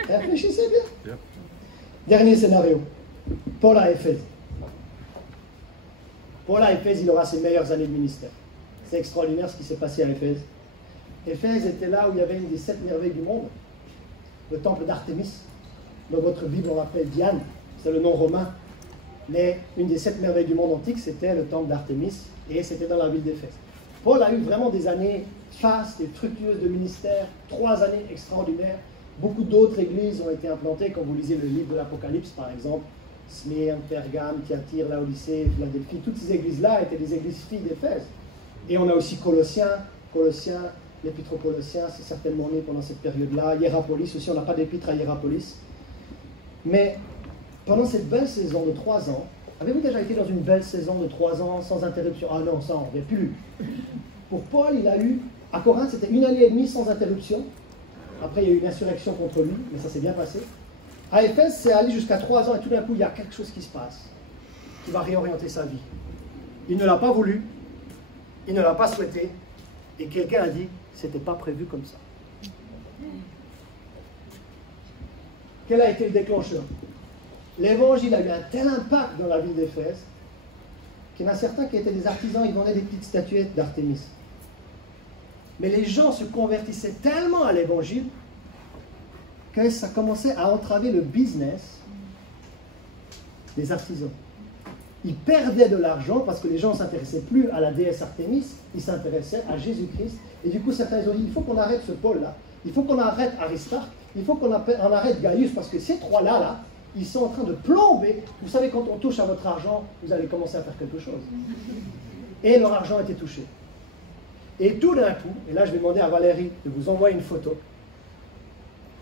Réfléchissez bien. Dernier scénario. Paul à Éphèse. Paul à Éphèse, il aura ses meilleures années de ministère. C'est extraordinaire ce qui s'est passé à Éphèse. Éphèse était là où il y avait une des 7 merveilles du monde, le temple d'Artémis. Dans votre Bible, on l'appelle Diane, c'est le nom romain. Mais une des 7 merveilles du monde antique, c'était le temple d'Artémis, et c'était dans la ville d'Éphèse. Paul a eu vraiment des années fastes et fructueuses de ministère, 3 années extraordinaires. Beaucoup d'autres églises ont été implantées, quand vous lisez le livre de l'Apocalypse, par exemple, Smyrne, Pergame, Thyatire, Laodicée, Philadelphie, toutes ces églises-là étaient des églises filles d'Éphèse. Et on a aussi Colossiens, l'épître aux Colossiens, c'est certainement né pendant cette période-là. Hiérapolis aussi, on n'a pas d'épître à Hiérapolis. Mais pendant cette belle saison de 3 ans, avez-vous déjà été dans une belle saison de 3 ans sans interruption? Ah non, ça on n'avait plus. Pour Paul, il a eu, à Corinthe, c'était 1 année et demie sans interruption. Après, il y a eu une insurrection contre lui, mais ça s'est bien passé. À Éphèse, c'est allé jusqu'à 3 ans et tout d'un coup, il y a quelque chose qui se passe, qui va réorienter sa vie. Il ne l'a pas voulu, il ne l'a pas souhaité, et quelqu'un a dit, c'était pas prévu comme ça. Quel a été le déclencheur? L'évangile a eu un tel impact dans la ville d'Éphèse qu'il y en a certains qui étaient des artisans, ils vendaient des petites statuettes d'Artémis. Mais les gens se convertissaient tellement à l'évangile que ça commençait à entraver le business des artisans. Ils perdaient de l'argent parce que les gens ne s'intéressaient plus à la déesse Artémis, ils s'intéressaient à Jésus-Christ. Et du coup, certains ont dit, il faut qu'on arrête ce Paul-là, il faut qu'on arrête Aristarque, il faut qu'on arrête Gaius, parce que ces trois-là, ils sont en train de plomber. Vous savez, quand on touche à votre argent, vous allez commencer à faire quelque chose. Et leur argent était touché. Et tout d'un coup, et là je vais demander à Valérie de vous envoyer une photo.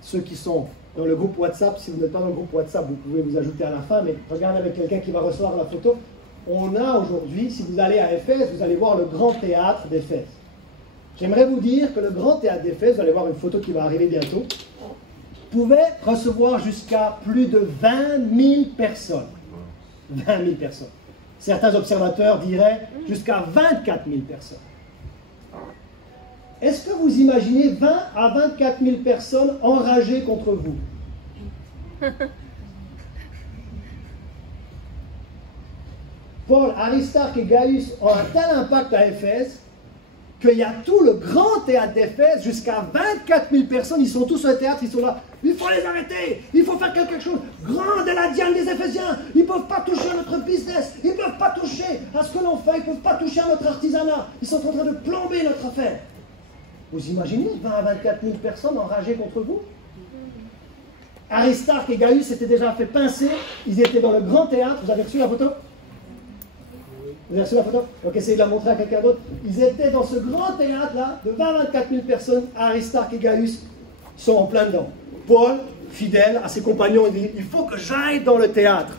Ceux qui sont dans le groupe WhatsApp, si vous n'êtes pas dans le groupe WhatsApp, vous pouvez vous ajouter à la fin, mais regardez avec quelqu'un qui va recevoir la photo. On a aujourd'hui, si vous allez à Éphèse, vous allez voir le grand théâtre d'Éphèse. J'aimerais vous dire que le grand théâtre d'Éphèse, vous allez voir une photo qui va arriver bientôt, pouvait recevoir jusqu'à plus de 20 000 personnes. 20 000 personnes. Certains observateurs diraient jusqu'à 24 000 personnes. Est-ce que vous imaginez 20 à 24 000 personnes enragées contre vous? Paul, Aristarque et Gaius ont un tel impact à Éphèse qu'il y a tout le grand théâtre d'Éphèse, jusqu'à 24 000 personnes, ils sont tous au théâtre, ils sont là. Il faut les arrêter, il faut faire quelque chose. Grande est la diane des Éphésiens, ils ne peuvent pas toucher à notre business, ils ne peuvent pas toucher à ce que l'on fait, ils ne peuvent pas toucher à notre artisanat. Ils sont en train de plomber notre affaire. Vous imaginez 20 à 24 000 personnes enragées contre vous? Aristarque et Gaius s'étaient déjà fait pincer, ils étaient dans le grand théâtre, vous avez reçu la photo? Vous avez reçu la photo? Donc essayez de la montrer à quelqu'un d'autre. Ils étaient dans ce grand théâtre-là, de 20 à 24 000 personnes, Aristarque et Gaius sont en plein dedans. Paul, fidèle à ses compagnons, il dit, il faut que j'aille dans le théâtre.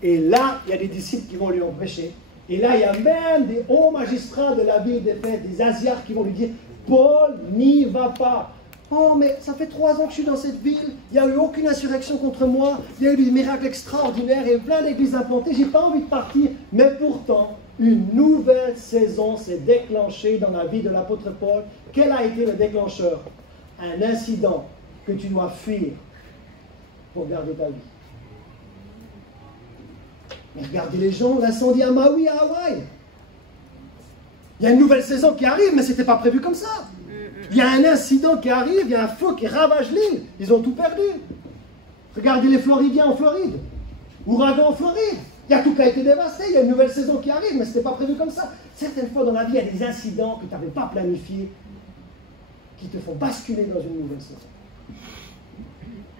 Et là, il y a des disciples qui vont lui empêcher. Et là, il y a même des hauts magistrats de la ville d'Éphèse, des Asiarques qui vont lui dire, Paul, n'y va pas. Oh, mais ça fait 3 ans que je suis dans cette ville, il n'y a eu aucune insurrection contre moi, il y a eu des miracles extraordinaires et plein d'églises implantées, j'ai pas envie de partir. Mais pourtant, une nouvelle saison s'est déclenchée dans la vie de l'apôtre Paul. Quel a été le déclencheur? Un incident que tu dois fuir pour garder ta vie. Mais regardez les gens, l'incendie à Maui, à Hawaï. Il y a une nouvelle saison qui arrive, mais ce n'était pas prévu comme ça. Il y a un incident qui arrive, il y a un feu qui ravage l'île. Ils ont tout perdu. Regardez les Floridiens en Floride. Ouragan en Floride. Il y a tout qui a été dévasté. Il y a une nouvelle saison qui arrive, mais ce n'était pas prévu comme ça. Certaines fois dans la vie, il y a des incidents que tu n'avais pas planifiés qui te font basculer dans une nouvelle saison.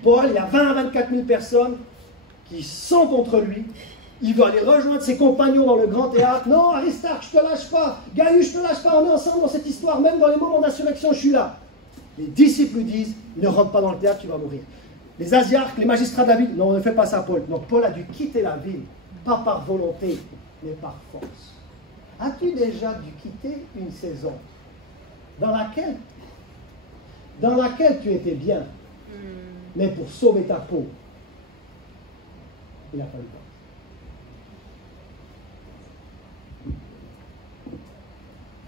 Paul, il y a 20 à 24 000 personnes qui sont contre lui. Il veut aller rejoindre ses compagnons dans le grand théâtre. Non, Aristarque, je ne te lâche pas. Gaius, je ne te lâche pas. On est ensemble dans cette histoire. Même dans les moments d'insurrection, je suis là. Les disciples lui disent, ne rentre pas dans le théâtre, tu vas mourir. Les Asiarques, les magistrats de la ville, non, ne fais pas ça, Paul. Donc Paul a dû quitter la ville, pas par volonté, mais par force. As-tu déjà dû quitter une saison dans laquelle tu étais bien, mais pour sauver ta peau, il a fallu pas.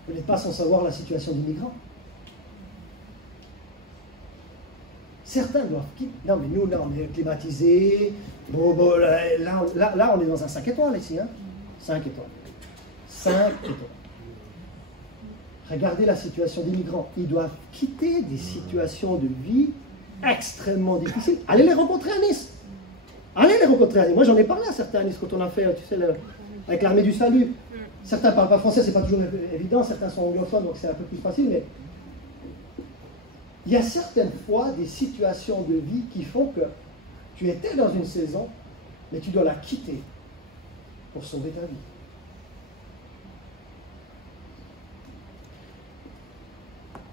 Vous n'êtes pas sans savoir la situation des migrants. Certains doivent quitter. Non, mais nous, là, on est climatisés. Bon, là, on est dans un 5 étoiles ici. Hein? 5 étoiles. 5 étoiles. Regardez la situation des migrants. Ils doivent quitter des situations de vie extrêmement difficiles. Allez les rencontrer à Nice. Allez les rencontrer à Nice. Moi, j'en ai parlé à certains à Nice quand on a fait, tu sais, avec l'armée du salut. Certains ne parlent pas français, ce n'est pas toujours évident, certains sont anglophones, donc c'est un peu plus facile, mais il y a certaines fois des situations de vie qui font que tu étais dans une saison, mais tu dois la quitter pour sauver ta vie.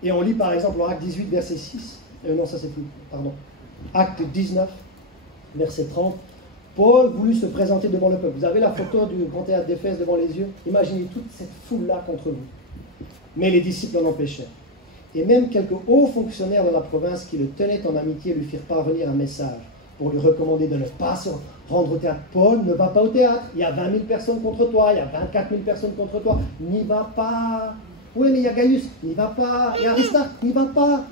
Et on lit par exemple en Acte 18, verset 6, non ça c'est plus, pardon, Acte 19, verset 30, Paul voulut se présenter devant le peuple. Vous avez la photo du grand théâtre d'Éphèse devant les yeux. Imaginez toute cette foule-là contre vous. Mais les disciples l'en empêchèrent. Et même quelques hauts fonctionnaires de la province qui le tenaient en amitié lui firent parvenir un message pour lui recommander de ne pas se rendre au théâtre. Paul, ne va pas au théâtre. Il y a 20 000 personnes contre toi. Il y a 24 000 personnes contre toi. N'y va pas. Oui, mais il y a Gaius. N'y va pas. Il y a Aristarque. N'y va pas.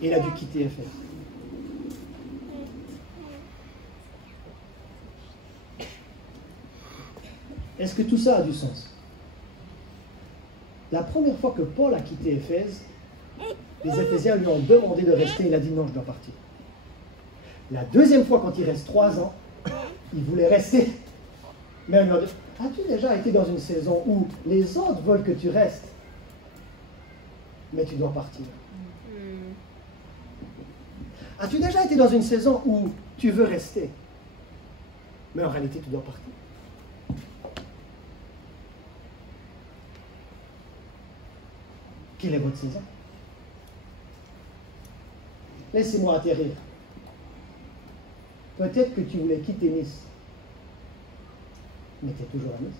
Et il a dû quitter Éphèse. Est-ce que tout ça a du sens? La première fois que Paul a quitté Éphèse, les Éphésiens lui ont demandé de rester. Il a dit non, je dois partir. La deuxième fois, quand il reste 3 ans, il voulait rester. Mais on lui a dit, as-tu déjà été dans une saison où les autres veulent que tu restes, mais tu dois partir? As-tu déjà été dans une saison où tu veux rester, mais en réalité tu dois partir? Quelle est votre saison? Laissez-moi atterrir. Peut-être que tu voulais quitter Nice, mais tu es toujours à Nice.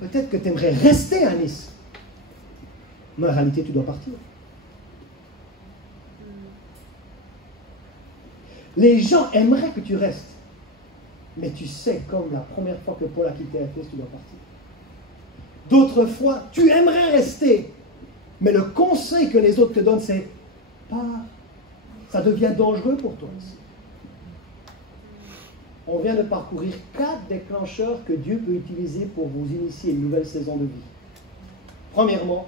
Peut-être que tu aimerais rester à Nice, mais en réalité tu dois partir. Les gens aimeraient que tu restes, mais tu sais, comme la première fois que Paul a quitté Éphèse, tu dois partir. D'autres fois, tu aimerais rester, mais le conseil que les autres te donnent, c'est pas. Ça devient dangereux pour toi. on vient de parcourir 4 déclencheurs que Dieu peut utiliser pour vous initier une nouvelle saison de vie. Premièrement,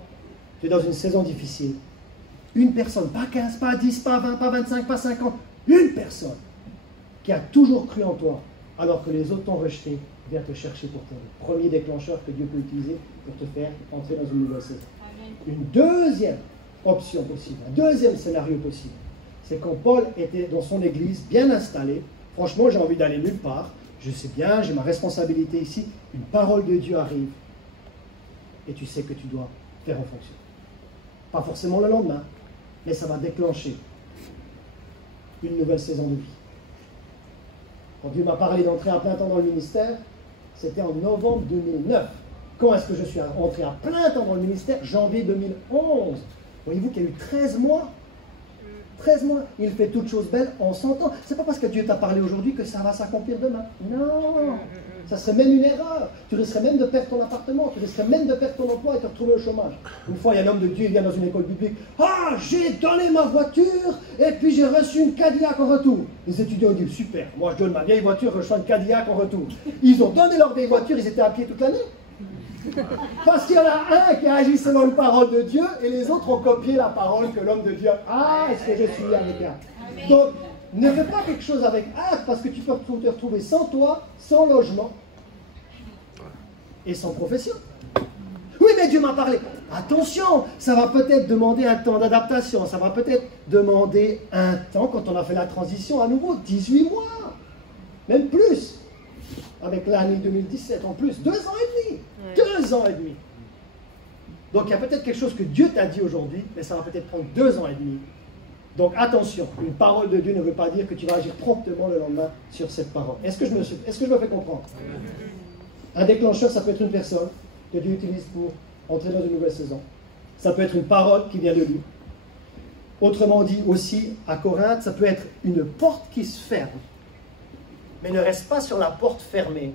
tu es dans une saison difficile. Une personne, pas 15, pas 10, pas 20, pas 25, pas 50, une personne qui a toujours cru en toi, alors que les autres t'ont rejeté, vient te chercher pour t'aider. Premier déclencheur que Dieu peut utiliser pour te faire entrer dans une nouvelle saison. Une deuxième option possible, un deuxième scénario possible, c'est quand Paul était dans son église, bien installé. Franchement, j'ai envie d'aller nulle part. Je sais bien, j'ai ma responsabilité ici. Une parole de Dieu arrive. Et tu sais que tu dois faire en fonction. Pas forcément le lendemain, mais ça va déclencher une nouvelle saison de vie. Quand Dieu m'a parlé d'entrer à plein temps dans le ministère, c'était en novembre 2009. Quand est-ce que je suis entré à plein temps dans le ministère? Janvier 2011. Voyez-vous qu'il y a eu 13 mois. 13 mois, il fait toutes choses belles en 100 ans. C'est pas parce que Dieu t'a parlé aujourd'hui que ça va s'accomplir demain. Non, ça serait même une erreur. Tu risquerais même de perdre ton appartement, tu risquerais même de perdre ton emploi et te retrouver au chômage. Une fois, il y a un homme de Dieu, il vient dans une école biblique. Ah, j'ai donné ma voiture et puis j'ai reçu une Cadillac en retour. Les étudiants disent, super, moi je donne ma vieille voiture, je reçois une Cadillac en retour. Ils ont donné leur vieille voiture, ils étaient à pied toute l'année. Parce qu'il y en a un qui a agi selon une parole de Dieu et les autres ont copié la parole que l'homme de Dieu a. Ah, est-ce que je suis avec elle? Donc, ne fais pas quelque chose avec hâte parce que tu peux te retrouver sans toi, sans logement et sans profession. Oui, mais Dieu m'a parlé. Attention, ça va peut-être demander un temps d'adaptation, ça va peut-être demander un temps quand on a fait la transition à nouveau, 18 mois, même plus. Avec l'année 2017 en plus, 2 ans et demi. 2 ans et demi. Donc il y a peut-être quelque chose que Dieu t'a dit aujourd'hui, mais ça va peut-être prendre 2 ans et demi. Donc attention, une parole de Dieu ne veut pas dire que tu vas agir promptement le lendemain sur cette parole. Est-ce que je me fais comprendre? Un déclencheur, ça peut être une personne que Dieu utilise pour entrer dans une nouvelle saison. Ça peut être une parole qui vient de lui. Autrement dit aussi, à Corinthe, ça peut être une porte qui se ferme. Mais ne reste pas sur la porte fermée.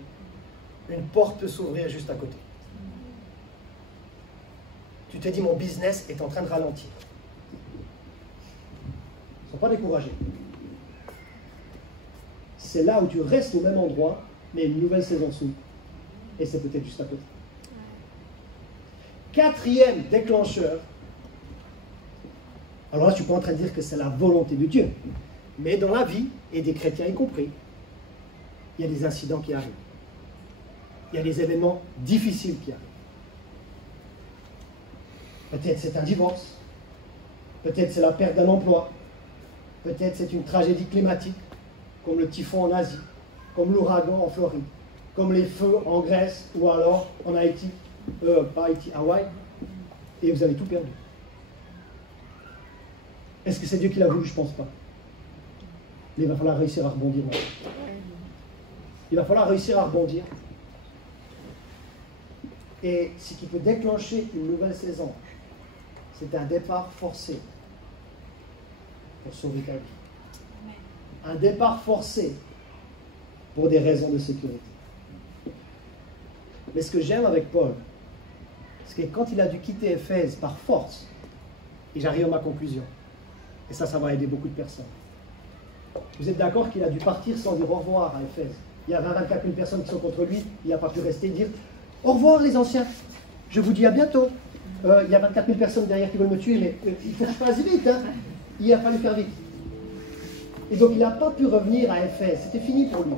Une porte peut s'ouvrir juste à côté. Tu te dis, mon business est en train de ralentir. Ne sois pas découragé. C'est là où tu restes au même endroit, mais une nouvelle saison s'ouvre. Et c'est peut-être juste à côté. 4e déclencheur. Alors là, je ne suis pas en train de dire que c'est la volonté de Dieu. Mais dans la vie, et des chrétiens y compris, il y a des incidents qui arrivent. Il y a des événements difficiles qui arrivent. Peut-être c'est un divorce. Peut-être c'est la perte d'un emploi. Peut-être c'est une tragédie climatique, comme le typhon en Asie, comme l'ouragan en Floride, comme les feux en Grèce ou alors en Haïti, pas Haïti, Hawaï, et vous avez tout perdu. Est-ce que c'est Dieu qui l'a voulu? Je ne pense pas. Mais il va falloir réussir à rebondir maintenant. Il va falloir réussir à rebondir. Et ce qui peut déclencher une nouvelle saison, c'est un départ forcé pour sauver ta vie. Un départ forcé pour des raisons de sécurité. Mais ce que j'aime avec Paul, c'est que quand il a dû quitter Éphèse par force, et j'arrive à ma conclusion, et ça va aider beaucoup de personnes. Vous êtes d'accord qu'il a dû partir sans dire au revoir à Éphèse? Il y avait 24 000 personnes qui sont contre lui, il n'a pas pu rester et dire au revoir les anciens, je vous dis à bientôt. Il y a 24 000 personnes derrière qui veulent me tuer, mais il faut que je fasse vite. Hein. Il a fallu faire vite. Et donc il n'a pas pu revenir à Éphèse, c'était fini pour lui.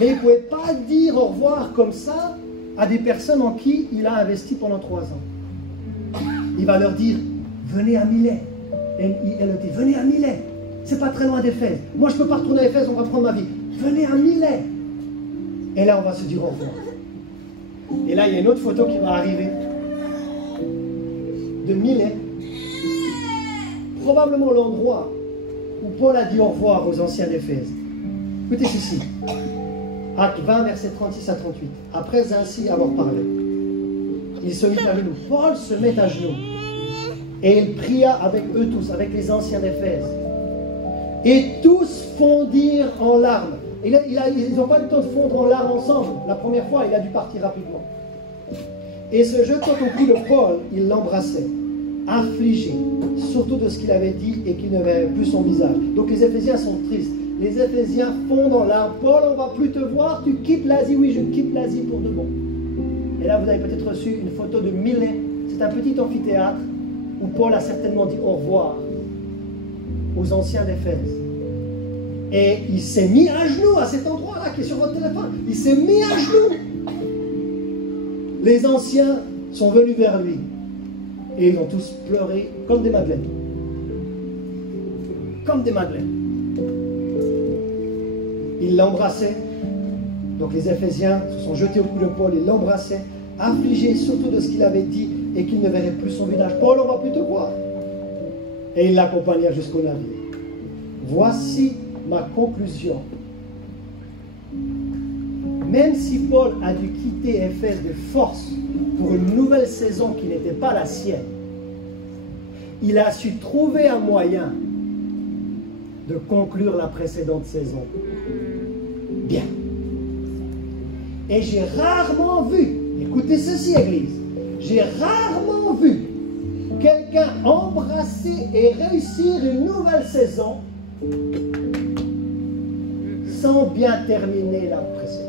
Mais il ne pouvait pas dire au revoir comme ça à des personnes en qui il a investi pendant 3 ans. Il va leur dire, venez à Milet. M-I-L-E-T, venez à Milet. C'est pas très loin d'Éphèse. Moi je ne peux pas retourner à Éphèse, on va prendre ma vie. Venez à Milet. Et là on va se dire au revoir. Et là il y a une autre photo qui va arriver. De Milet. Probablement l'endroit où Paul a dit au revoir aux anciens d'Éphèse. Écoutez ceci. Acte 20, versets 36 à 38. Après ainsi avoir parlé, il se mit à genoux. Paul se met à genoux. Et il pria avec eux tous, avec les anciens d'Éphèse. Et tous fondirent en larmes. Et là, ils n'ont pas le temps de fondre en larmes ensemble. La première fois, il a dû partir rapidement. Et se jetant au cou de Paul, il l'embrassait, affligé, surtout de ce qu'il avait dit et qu'il ne verrait plus son visage. Donc les Éphésiens sont tristes. les Éphésiens fondent en larmes. Paul, on ne va plus te voir, tu quittes l'Asie. Oui, je quitte l'Asie pour de bon. Et là, vous avez peut-être reçu une photo de Milet. C'est un petit amphithéâtre où Paul a certainement dit au revoir aux anciens d'Éphèse. Et il s'est mis à genoux à cet endroit-là qui est sur votre téléphone. Il s'est mis à genoux. Les anciens sont venus vers lui. Et ils ont tous pleuré comme des madeleines. Comme des madeleines. Ils l'embrassaient. Donc les Éphésiens se sont jetés au cou de Paul. Ils l'embrassaient, affligés surtout de ce qu'il avait dit et qu'il ne verrait plus son visage. Paul, on ne va plus te voir. Et ils l'accompagnèrent jusqu'au navire. Voici ma conclusion. Même si Paul a dû quitter Éphèse de force pour une nouvelle saison qui n'était pas la sienne, il a su trouver un moyen de conclure la précédente saison. Bien. Et j'ai rarement vu, écoutez ceci, Église, j'ai rarement vu quelqu'un embrasser et réussir une nouvelle saison sans bien terminer la précédente.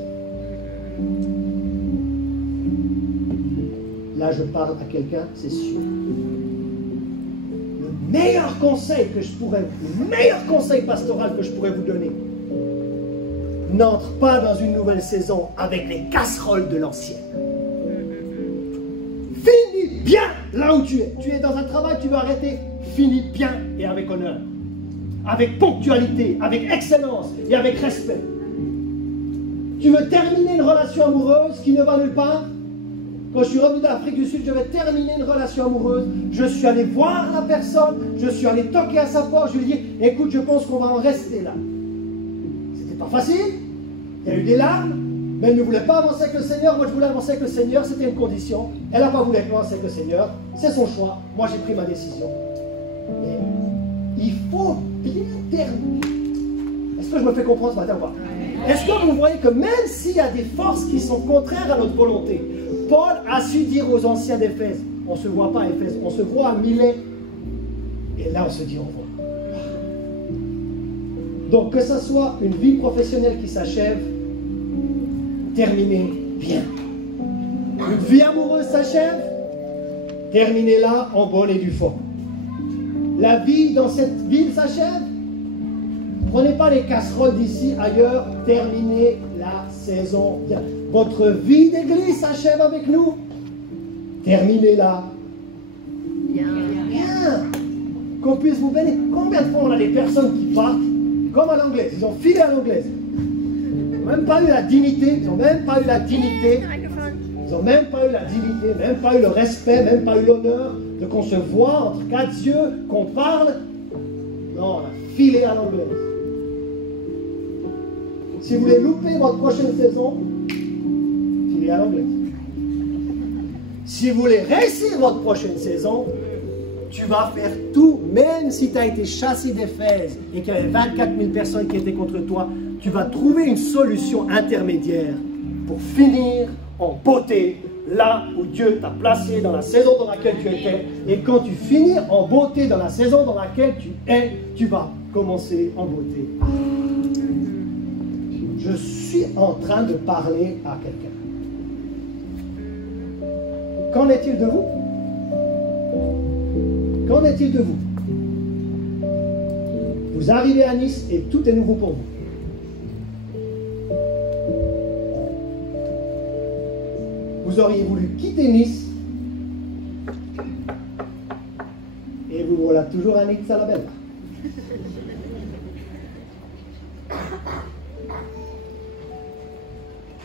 Là, je parle à quelqu'un, c'est sûr. Le meilleur conseil pastoral que je pourrais vous donner, n'entre pas dans une nouvelle saison avec les casseroles de l'ancienne. Finis bien là où tu es. Tu es dans un travail, tu veux arrêter. Finis bien et avec honneur. Avec ponctualité, avec excellence et avec respect. Tu veux terminer une relation amoureuse qui ne va nulle part? Quand je suis revenu d'Afrique du Sud, je vais terminer une relation amoureuse. Je suis allé voir la personne, je suis allé toquer à sa porte, je lui ai dit, écoute, je pense qu'on va en rester là. C'était pas facile, il y a eu des larmes, mais elle ne voulait pas avancer avec le Seigneur. Moi, je voulais avancer avec le Seigneur, c'était une condition. Elle n'a pas voulu avancer avec le Seigneur, c'est son choix. Moi, j'ai pris ma décision. Mais il faut bien terminer. Est-ce que je me fais comprendre ce matin ou pas? Est-ce que vous voyez que même s'il y a des forces qui sont contraires à notre volonté, Paul a su dire aux anciens d'Éphèse, on ne se voit pas à Éphèse, on se voit à Milet, et là on se dit au revoir. Donc que ce soit une vie professionnelle qui s'achève, terminez bien. Une vie amoureuse s'achève, terminez-la en bonne et due forme. La vie dans cette ville s'achève, prenez pas les casseroles d'ici, ailleurs, terminez la saison bien. Votre vie d'église s'achève avec nous, terminez-la bien. Qu'on puisse vous bénir. Combien de fois on a des personnes qui partent comme à l'anglaise, ils ont filé à l'anglaise. Ils n'ont même pas eu la dignité, ils n'ont même pas eu la dignité, ils n'ont même pas eu la dignité, même pas eu le respect, même pas eu l'honneur de qu'on se voit entre quatre yeux, qu'on parle. Non, on a filé à l'anglaise. Si vous voulez louper votre prochaine saison, filez à l'anglaise. Si vous voulez réussir votre prochaine saison, tu vas faire tout, même si tu as été chassé d'Éphèse et qu'il y avait 24 000 personnes qui étaient contre toi, tu vas trouver une solution intermédiaire pour finir en beauté là où Dieu t'a placé dans la saison dans laquelle tu étais. Et quand tu finis en beauté dans la saison dans laquelle tu es, tu vas commencer en beauté. Je suis en train de parler à quelqu'un. Qu'en est-il de vous? Qu'en est-il de vous? Vous arrivez à Nice et tout est nouveau pour vous. Vous auriez voulu quitter Nice et vous voilà toujours à Nice à la belle.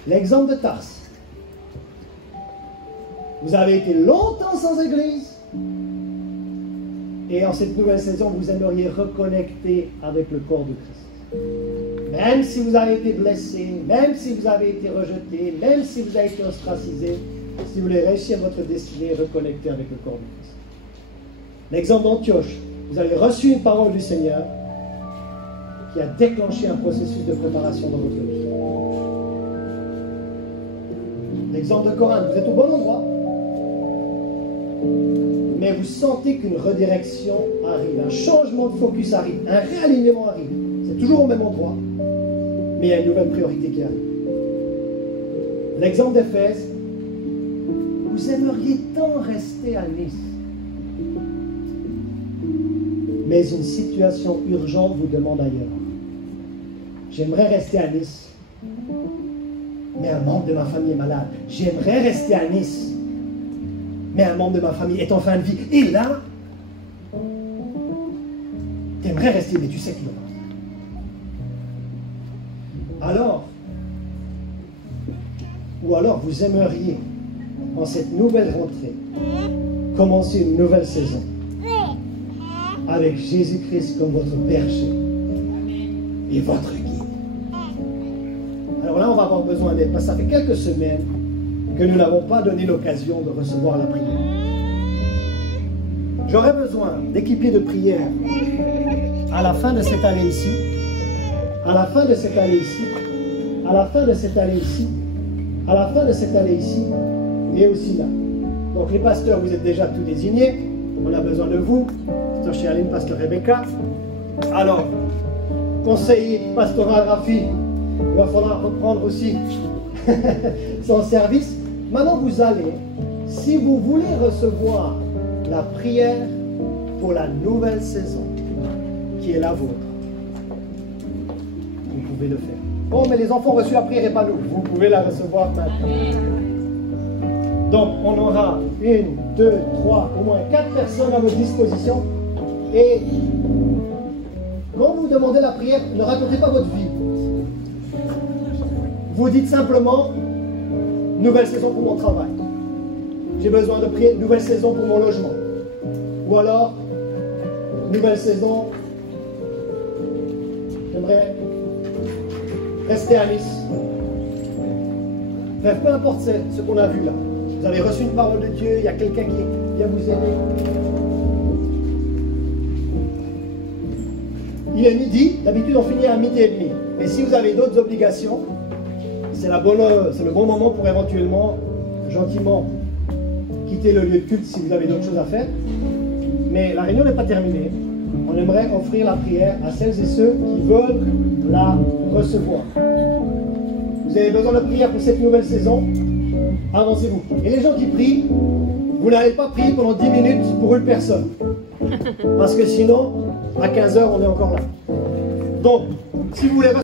L'exemple de Tars. Vous avez été longtemps sans église et en cette nouvelle saison, vous aimeriez reconnecter avec le corps de Christ. Même si vous avez été blessé, même si vous avez été rejeté, même si vous avez été ostracisé, si vous voulez réussir votre destinée, reconnecter avec le corps de Christ. L'exemple d'Antioche. Vous avez reçu une parole du Seigneur qui a déclenché un processus de préparation dans votre vie. L'exemple de Corinthe, vous êtes au bon endroit, mais vous sentez qu'une redirection arrive, un changement de focus arrive, un réalignement arrive. C'est toujours au même endroit, mais il y a une nouvelle priorité qui arrive. L'exemple d'Éphèse, vous aimeriez tant rester à Nice, mais une situation urgente vous demande ailleurs. J'aimerais rester à Nice, mais un membre de ma famille est malade. J'aimerais rester à Nice, mais un membre de ma famille est en fin de vie. Et là, tu aimerais rester, mais tu sais qu'il y aura. Alors, ou alors vous aimeriez, en cette nouvelle rentrée, commencer une nouvelle saison avec Jésus-Christ comme votre berger et votre guide. Alors là, on va avoir besoin d'aide, parce que ça fait quelques semaines que nous n'avons pas donné l'occasion de recevoir la prière. J'aurais besoin d'équipiers de prière à la fin de cette année ici, à la fin de cette année ici, à la fin de cette année ici, à la fin de cette année ici, et aussi là. Donc les pasteurs, vous êtes déjà tous désignés, on a besoin de vous, pasteur Chialine, pasteur Rebecca. Alors, conseiller pastoral Rafi, il va falloir reprendre aussi son service. Maintenant, vous allez, si vous voulez recevoir la prière pour la nouvelle saison, qui est la vôtre, vous pouvez le faire. Oh, mais les enfants ont reçu la prière et pas nous. Vous pouvez la recevoir maintenant. Donc, on aura 1, 2, 3, au moins 4 personnes à votre disposition. Et quand vous demandez la prière, ne racontez pas votre vie. Vous dites simplement, nouvelle saison pour mon travail. J'ai besoin de prier, nouvelle saison pour mon logement. Ou alors, nouvelle saison, j'aimerais rester à Nice. Bref, peu importe ce qu'on a vu là. Vous avez reçu une parole de Dieu, il y a quelqu'un qui vient vous aider. Il est midi, d'habitude on finit à 12h30. Mais si vous avez d'autres obligations, c'est le bon moment pour éventuellement, gentiment, quitter le lieu de culte si vous avez d'autres choses à faire. Mais la réunion n'est pas terminée. On aimerait offrir la prière à celles et ceux qui veulent la recevoir. Vous avez besoin de prière pour cette nouvelle saison, avancez-vous. Et les gens qui prient, vous n'allez pas prier pendant 10 minutes pour une personne. Parce que sinon, à 15h, on est encore là. Donc, si vous voulez